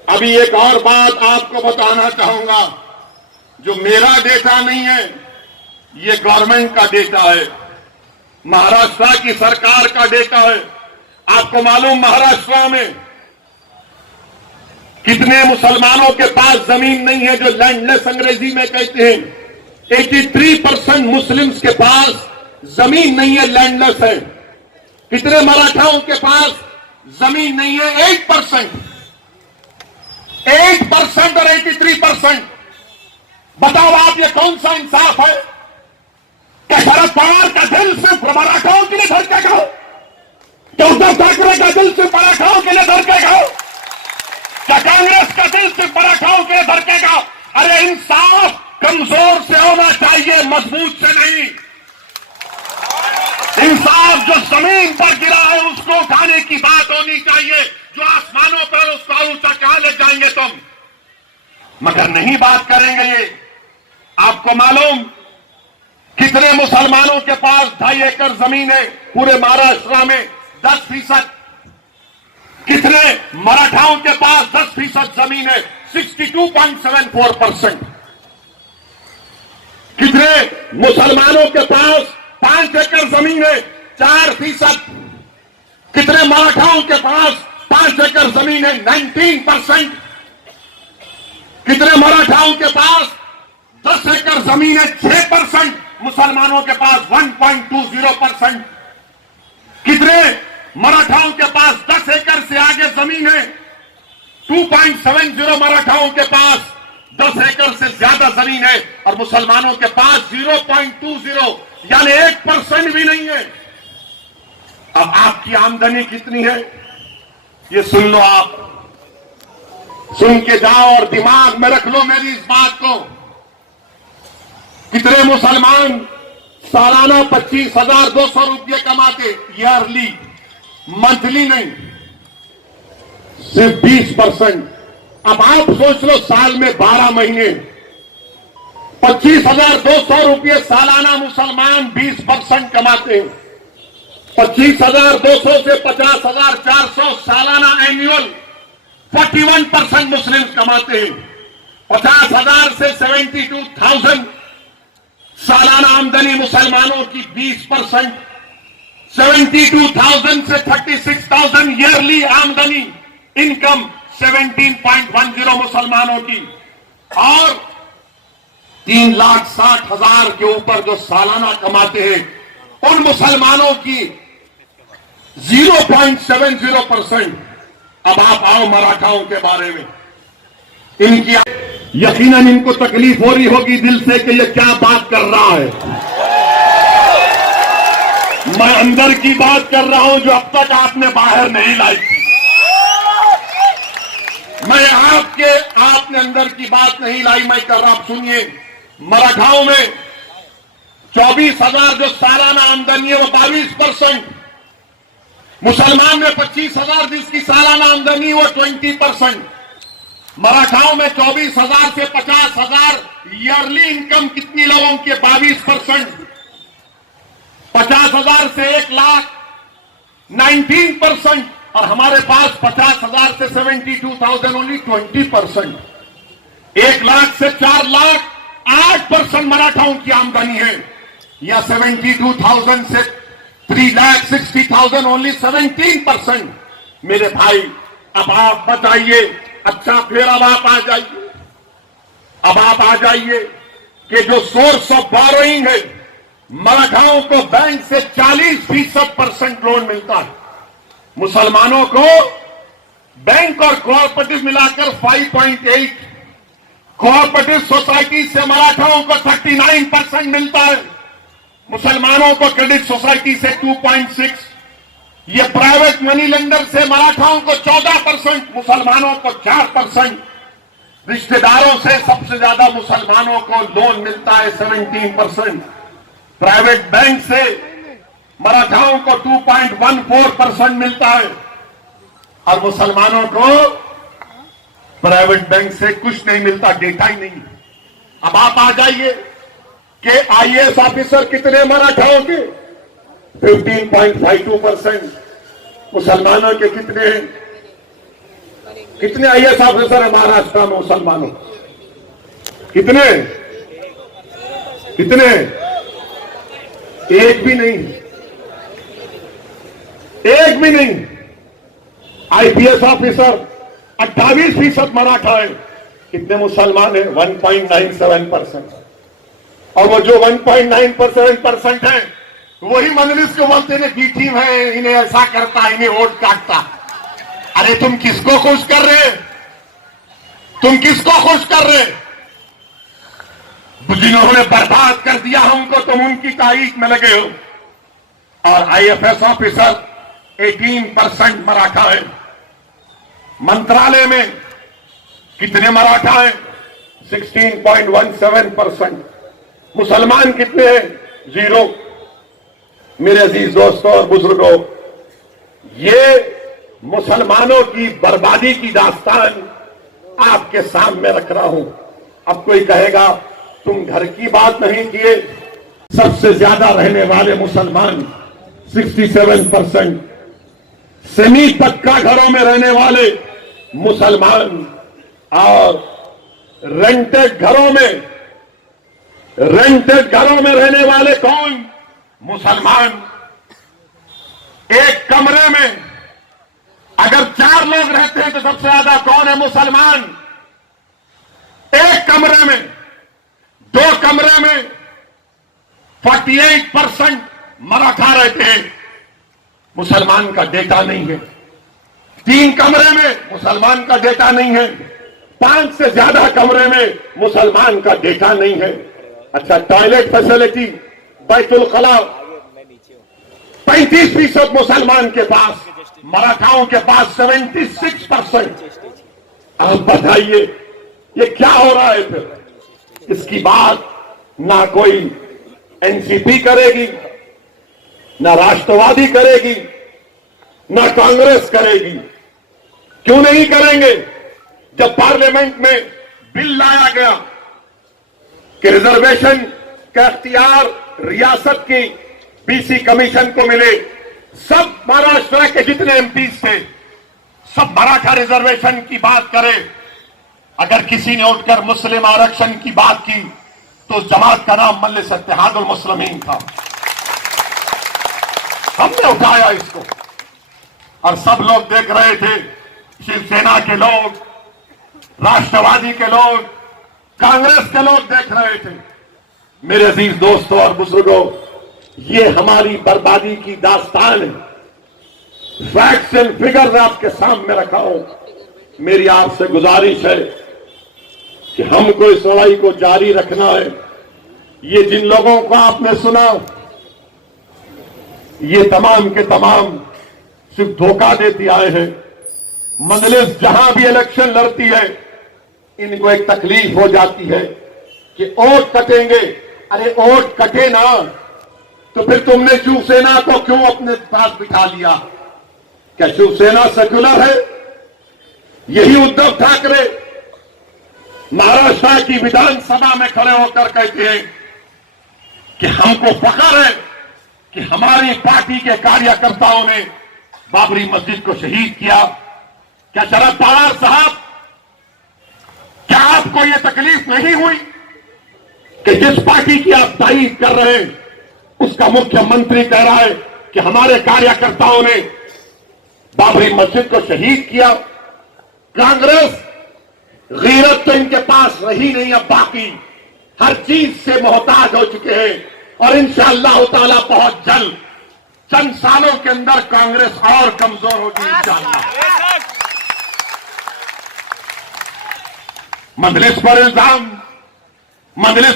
अभी एक और बात आपको बताना चाहूंगा, जो मेरा डेटा नहीं है, ये गवर्नमेंट का डेटा है, महाराष्ट्र की सरकार का डेटा है। आपको मालूम महाराष्ट्र में कितने मुसलमानों के पास जमीन नहीं है, जो लैंडलेस अंग्रेजी में कहते हैं। 83% मुस्लिम्स के पास जमीन नहीं है, लैंडलेस है। कितने मराठाओं के पास जमीन नहीं है? 8% और 83%। बताओ आप, ये कौन सा इंसाफ है? क्या शरद पवार का दिल सिर्फ मराठाओं के लिए धड़केगा? क्या उद्धव ठाकरे का दिल सिर्फ मराठाओं के लिए धड़केगा? क्या कांग्रेस का दिल सिर्फ मराठाओं के लिए धड़केगा? अरे इंसाफ कमजोर से होना चाहिए, मजबूत से नहीं। इंसाफ जो जमीन पर गिरा है उसको उठाने की बात होनी चाहिए। जो आसमानों पर, उसको ऊंचा कहां ले जाएंगे तुम? मगर नहीं बात करेंगे ये। आपको मालूम कितने मुसलमानों के पास 2.5 एकड़ जमीन है पूरे महाराष्ट्र में? 10%। कितने मराठाओं के पास 10% जमीन है? 62.74%। कितने मुसलमानों के पास 5 एकड़ जमीन है? 4%। कितने मराठाओं के पास 5 एकड़ जमीन है? 19%। कितने मराठाओं के पास 10 एकड़ जमीन है? 6%। मुसलमानों के पास 1.20%। कितने मराठाओं के पास 10 एकड़ से आगे जमीन है? 2.70 मराठाओं के पास 10 एकड़ से ज्यादा जमीन है, और मुसलमानों के पास 0.20, यानी 1% भी नहीं है। अब आपकी आमदनी कितनी है ये सुन लो, आप सुन के जाओ और दिमाग में रख लो मेरी इस बात को। कितने मुसलमान सालाना 25,200 रुपये कमाते ईयरली, मंथली नहीं, सिर्फ 20%। अब आप सोच लो, साल में 12 महीने 25,200 रुपये सालाना मुसलमान 20% कमाते हैं। 25,200 से 50,400 सालाना एनुअल 41% मुस्लिम कमाते हैं। 50,000 से 72,000 सालाना आमदनी मुसलमानों की 20%, 72,000 से 36,000 ईयरली आमदनी इनकम 17.10 मुसलमानों की, और 3,60,000 के ऊपर जो सालाना कमाते हैं उन मुसलमानों की 0.70%। अब आप आओ मराठाओं के बारे में। इनकी यकीनन इनको तकलीफ हो रही होगी दिल से कि ये क्या बात कर रहा है। मैं अंदर की बात कर रहा हूं जो अब तक आपने बाहर नहीं लाई थी। मैं आपने अंदर की बात नहीं लाई, मैं कर रहा। सुनिए, मराठाओं में 24,000 जो सालाना आमदनी है वो 22%, मुसलमान में 25,000 जिसकी सालाना आमदनी वो 20%। मराठाओं में 24,000 से 50,000 ईयरली इनकम कितनी लोगों की? 22%। 50,000 से 1,00,000 19%, और हमारे पास 50,000 से 72,000 ओनली 20%। 1,00,000 से 4,00,000 8% मराठाओं की आमदनी है, या 72,000 से 3,60,000 ओनली 17%। मेरे भाई, अब आप बताइए। अच्छा, फिर अब आप आ जाइए कि जो सोर्स ऑफ बोरोइंग है, मराठाओं को बैंक से 40% लोन मिलता है, मुसलमानों को बैंक और कोऑपरेटिव मिलाकर 5.8, कोऑपरेटिव सोसाइटी से मराठाओं को 39% मिलता है, मुसलमानों को क्रेडिट सोसाइटी से 2.6, ये प्राइवेट मनी लेंडर से मराठाओं को 14%, मुसलमानों को 4%, रिश्तेदारों से सबसे ज्यादा मुसलमानों को लोन मिलता है 17%, प्राइवेट बैंक से मराठाओं को 2.14% मिलता है, और मुसलमानों को प्राइवेट बैंक से कुछ नहीं मिलता, डेटा ही नहीं। अब आप आ जाइए कि आईएएस ऑफिसर कितने मराठाओं के? 15.52%। मुसलमानों के कितने हैं? कितने आईएएस ऑफिसर है महाराष्ट्र में मुसलमानों? कितने? एक भी नहीं, एक भी नहीं। आईपीएस ऑफिसर 28% मराठा है, कितने मुसलमान है? 1.97%। और वो जो 1.97% है वही मजलिस को बोलते हैं बी टीम है, इन्हें ऐसा करता, इन्हें वोट काटता। अरे तुम किसको खुश कर रहे? तुम किसको खुश कर रहे? जिन्होंने बर्बाद कर दिया हमको, तुम उनकी तारीफ में लगे हो। और आईएफएस ऑफिसर 18% मराठा है। मंत्रालय में कितने मराठा हैं? 16.17%। मुसलमान कितने हैं? 0। मेरे अजीज दोस्तों और बुजुर्गों, ये मुसलमानों की बर्बादी की दास्तान आपके सामने रख रहा हूं। अब कोई कहेगा तुम घर की बात नहीं किए। सबसे ज्यादा रहने वाले मुसलमान 67%, सेमी पक्का घरों में रहने वाले मुसलमान, और रेंटेड घरों में रहने वाले कौन? मुसलमान। एक कमरे में अगर 4 लोग रहते हैं तो सबसे ज्यादा कौन है? मुसलमान। एक कमरे में, 2 कमरे में 48% मराठा रहते हैं, मुसलमान का डेटा नहीं है। 3 कमरे में मुसलमान का डेटा नहीं है। 5 से ज्यादा कमरे में मुसलमान का डेटा नहीं है। अच्छा, टॉयलेट फैसिलिटी, बैतुल खला 35% मुसलमान के पास, मराठाओं के पास 76%। आप बताइए ये क्या हो रहा है? फिर इसकी बात ना कोई एनसीपी करेगी, ना राष्ट्रवादी करेगी, ना कांग्रेस करेगी। क्यों नहीं करेंगे? जब पार्लियामेंट में बिल लाया गया कि रिजर्वेशन का इख्तियार रियासत की बीसी कमीशन को मिले। सब महाराष्ट्र के जितने एमपीज थे सब मराठा रिजर्वेशन की बात करें। अगर किसी ने उठकर मुस्लिम आरक्षण की बात की तो उस जमात का नाम मजलिस इत्तेहादुल मुस्लिमीन था। हमने उठाया इसको और सब लोग देख रहे थे, शिवसेना के लोग, राष्ट्रवादी के लोग, कांग्रेस के लोग देख रहे थे। मेरे अजीज दोस्तों और बुजुर्गों, ये हमारी बर्बादी की दास्तान है। फैक्ट्स एंड फिगर्स आपके सामने रखा हूं। मेरी आपसे गुजारिश है कि हमको इस लड़ाई को जारी रखना है। ये जिन लोगों को आपने सुना, ये तमाम के तमाम सिर्फ धोखा देती आए हैं। मजलिस जहां भी इलेक्शन लड़ती है, इनको एक तकलीफ हो जाती है कि वोट कटेंगे। अरे वोट कटे ना तो फिर तुमने शिवसेना को क्यों अपने पास बिठा लिया? क्या शिवसेना सेक्युलर है? यही उद्धव ठाकरे महाराष्ट्र की विधानसभा में खड़े होकर कहते हैं कि हमको फख्र है कि हमारी पार्टी के कार्यकर्ताओं ने बाबरी मस्जिद को शहीद किया। क्या शरद पवार साहब, क्या आपको यह तकलीफ नहीं हुई कि जिस पार्टी की आप तारीफ कर रहे हैं उसका मुख्यमंत्री कह रहा है कि हमारे कार्यकर्ताओं ने बाबरी मस्जिद को शहीद किया? कांग्रेस गैरत तो इनके पास रही नहीं, अब बाकी हर चीज से मोहताज हो चुके हैं और इंशाअल्लाह ताला बहुत जल्द, चंद सालों के अंदर कांग्रेस और कमजोर होगी इंशाअल्लाह। मजलिस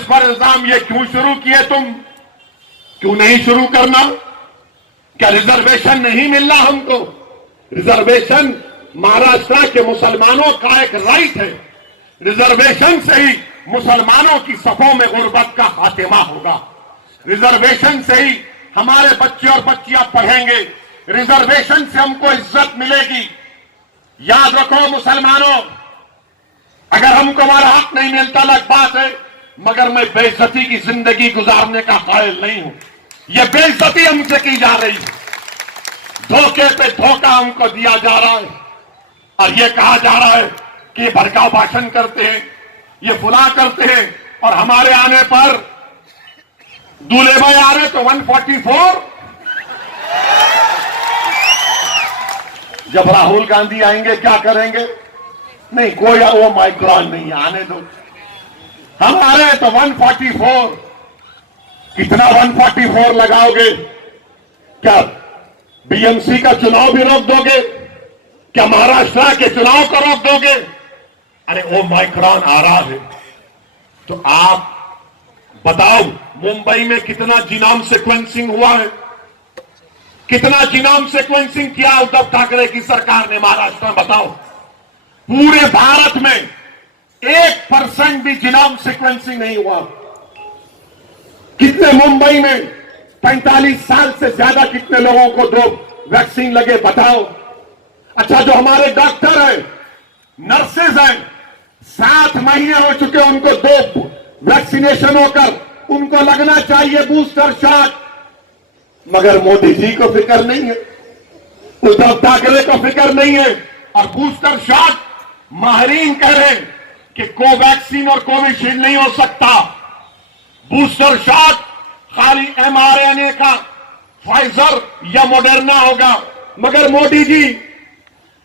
पर इल्जाम ये क्यों शुरू किए तुम? क्यों नहीं शुरू करना? क्या रिजर्वेशन नहीं मिल रहा हमको? रिजर्वेशन महाराष्ट्र के मुसलमानों का एक राइट है। रिजर्वेशन से ही मुसलमानों की सफों में गुर्बत का खात्मा होगा। रिजर्वेशन से ही हमारे बच्चे और बच्चियां पढ़ेंगे। रिजर्वेशन से हमको इज्जत मिलेगी। याद रखो मुसलमानों, अगर हमको हमारा हक नहीं मिलता अलग बात है, मगर मैं बेइज्जती की जिंदगी गुजारने का कायल नहीं हूं। यह बेइज्जती हमसे की जा रही है, धोखे पे धोखा हमको दिया जा रहा है और यह कहा जा रहा है कि ये भड़काऊ भाषण करते हैं, ये फुला करते हैं और हमारे आने पर दूल्हे भाई आ रहे तो 144। जब राहुल गांधी आएंगे क्या करेंगे? नहीं, कोई वो माइक्रोन नहीं, आने दो। हम आ रहे हैं तो 144। कितना 144 लगाओगे? क्या बीएमसी का चुनाव भी रोक दोगे? क्या महाराष्ट्र के चुनाव को रोक दोगे? अरे वो माइक्रोन आ रहा है तो आप बताओ, मुंबई में कितना जीनोम सीक्वेंसिंग हुआ है? कितना जीनोम सीक्वेंसिंग किया उद्धव ठाकरे की सरकार ने महाराष्ट्र में? बताओ। पूरे भारत में 1% भी जीनोम सीक्वेंसिंग नहीं हुआ। कितने मुंबई में 45 साल से ज्यादा कितने लोगों को 2 वैक्सीन लगे? बताओ। अच्छा, जो हमारे डॉक्टर हैं, नर्सेज हैं, 7 महीने हो चुके उनको 2 वैक्सीनेशन होकर, उनको लगना चाहिए बूस्टर शॉट, मगर मोदी जी को फिक्र नहीं है, उद्धव ठाकरे को फिक्र नहीं है। और बूस्टर शॉट माहिरीन कह रहे हैं कि कोवैक्सीन और कोविशील्ड नहीं हो सकता। बूस्टर शॉट खाली mRNA का फाइजर या मॉडर्ना होगा। मगर मोदी जी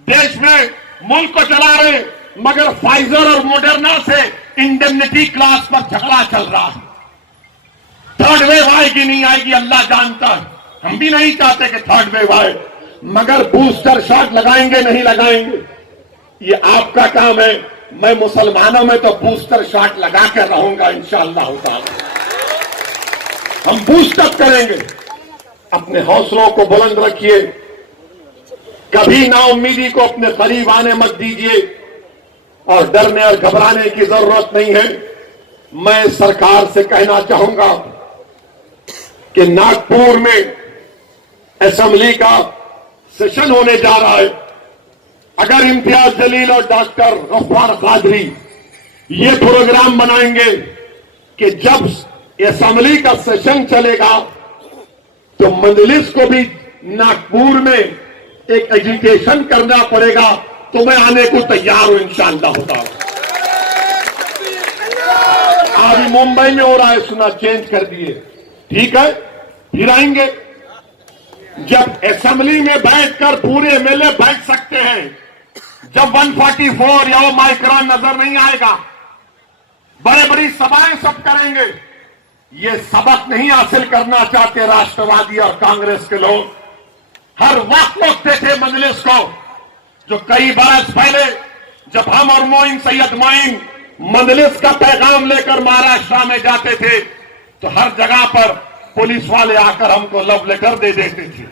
देश में मुल्क को चला रहे, मगर फाइजर और मॉडर्ना से इंडेमनिटी क्लास पर झगड़ा चल रहा है। थर्ड वेव आएगी नहीं आएगी अल्लाह जानता है, हम भी नहीं चाहते कि थर्ड वेव आए, मगर बूस्टर शॉट लगाएंगे नहीं लगाएंगे ये आपका काम है। मैं मुसलमानों में तो बूस्टर शॉट लगा कर रहूंगा इंशाअल्लाह ताला। हम बूस्टअप करेंगे। अपने हौसलों को बुलंद रखिए, कभी नाउम्मीदी को अपने करीब आने मत दीजिए और डरने और घबराने की जरूरत नहीं है। मैं सरकार से कहना चाहूंगा कि नागपुर में असेंबली का सेशन होने जा रहा है। अगर इम्तियाज जलील और डॉक्टर गफ्फार कादरी ये प्रोग्राम बनाएंगे कि जब असेंबली का सेशन चलेगा तो मजलिस को भी नागपुर में एक एजुकेशन करना पड़ेगा, तो मैं आने को तैयार हूं इंशाअल्लाह होता हूं। अभी मुंबई में हो रहा है, सुना चेंज कर दिए, ठीक है, फिर आएंगे। जब असेंबली में बैठकर पूरे एमएलए बैठ सकते हैं, जब 144 या वो माइक्रोन नजर नहीं आएगा, बड़े बड़ी सभाएं सब करेंगे। ये सबक नहीं हासिल करना चाहते राष्ट्रवादी और कांग्रेस के लोग। हर वक्त रोकते थे मजलिस को। जो कई बरस पहले जब हम और मोइन सैयद मोइन मजलिस का पैगाम लेकर महाराष्ट्र में जाते थे, तो हर जगह पर पुलिस वाले आकर हमको लव लेटर दे देते थे।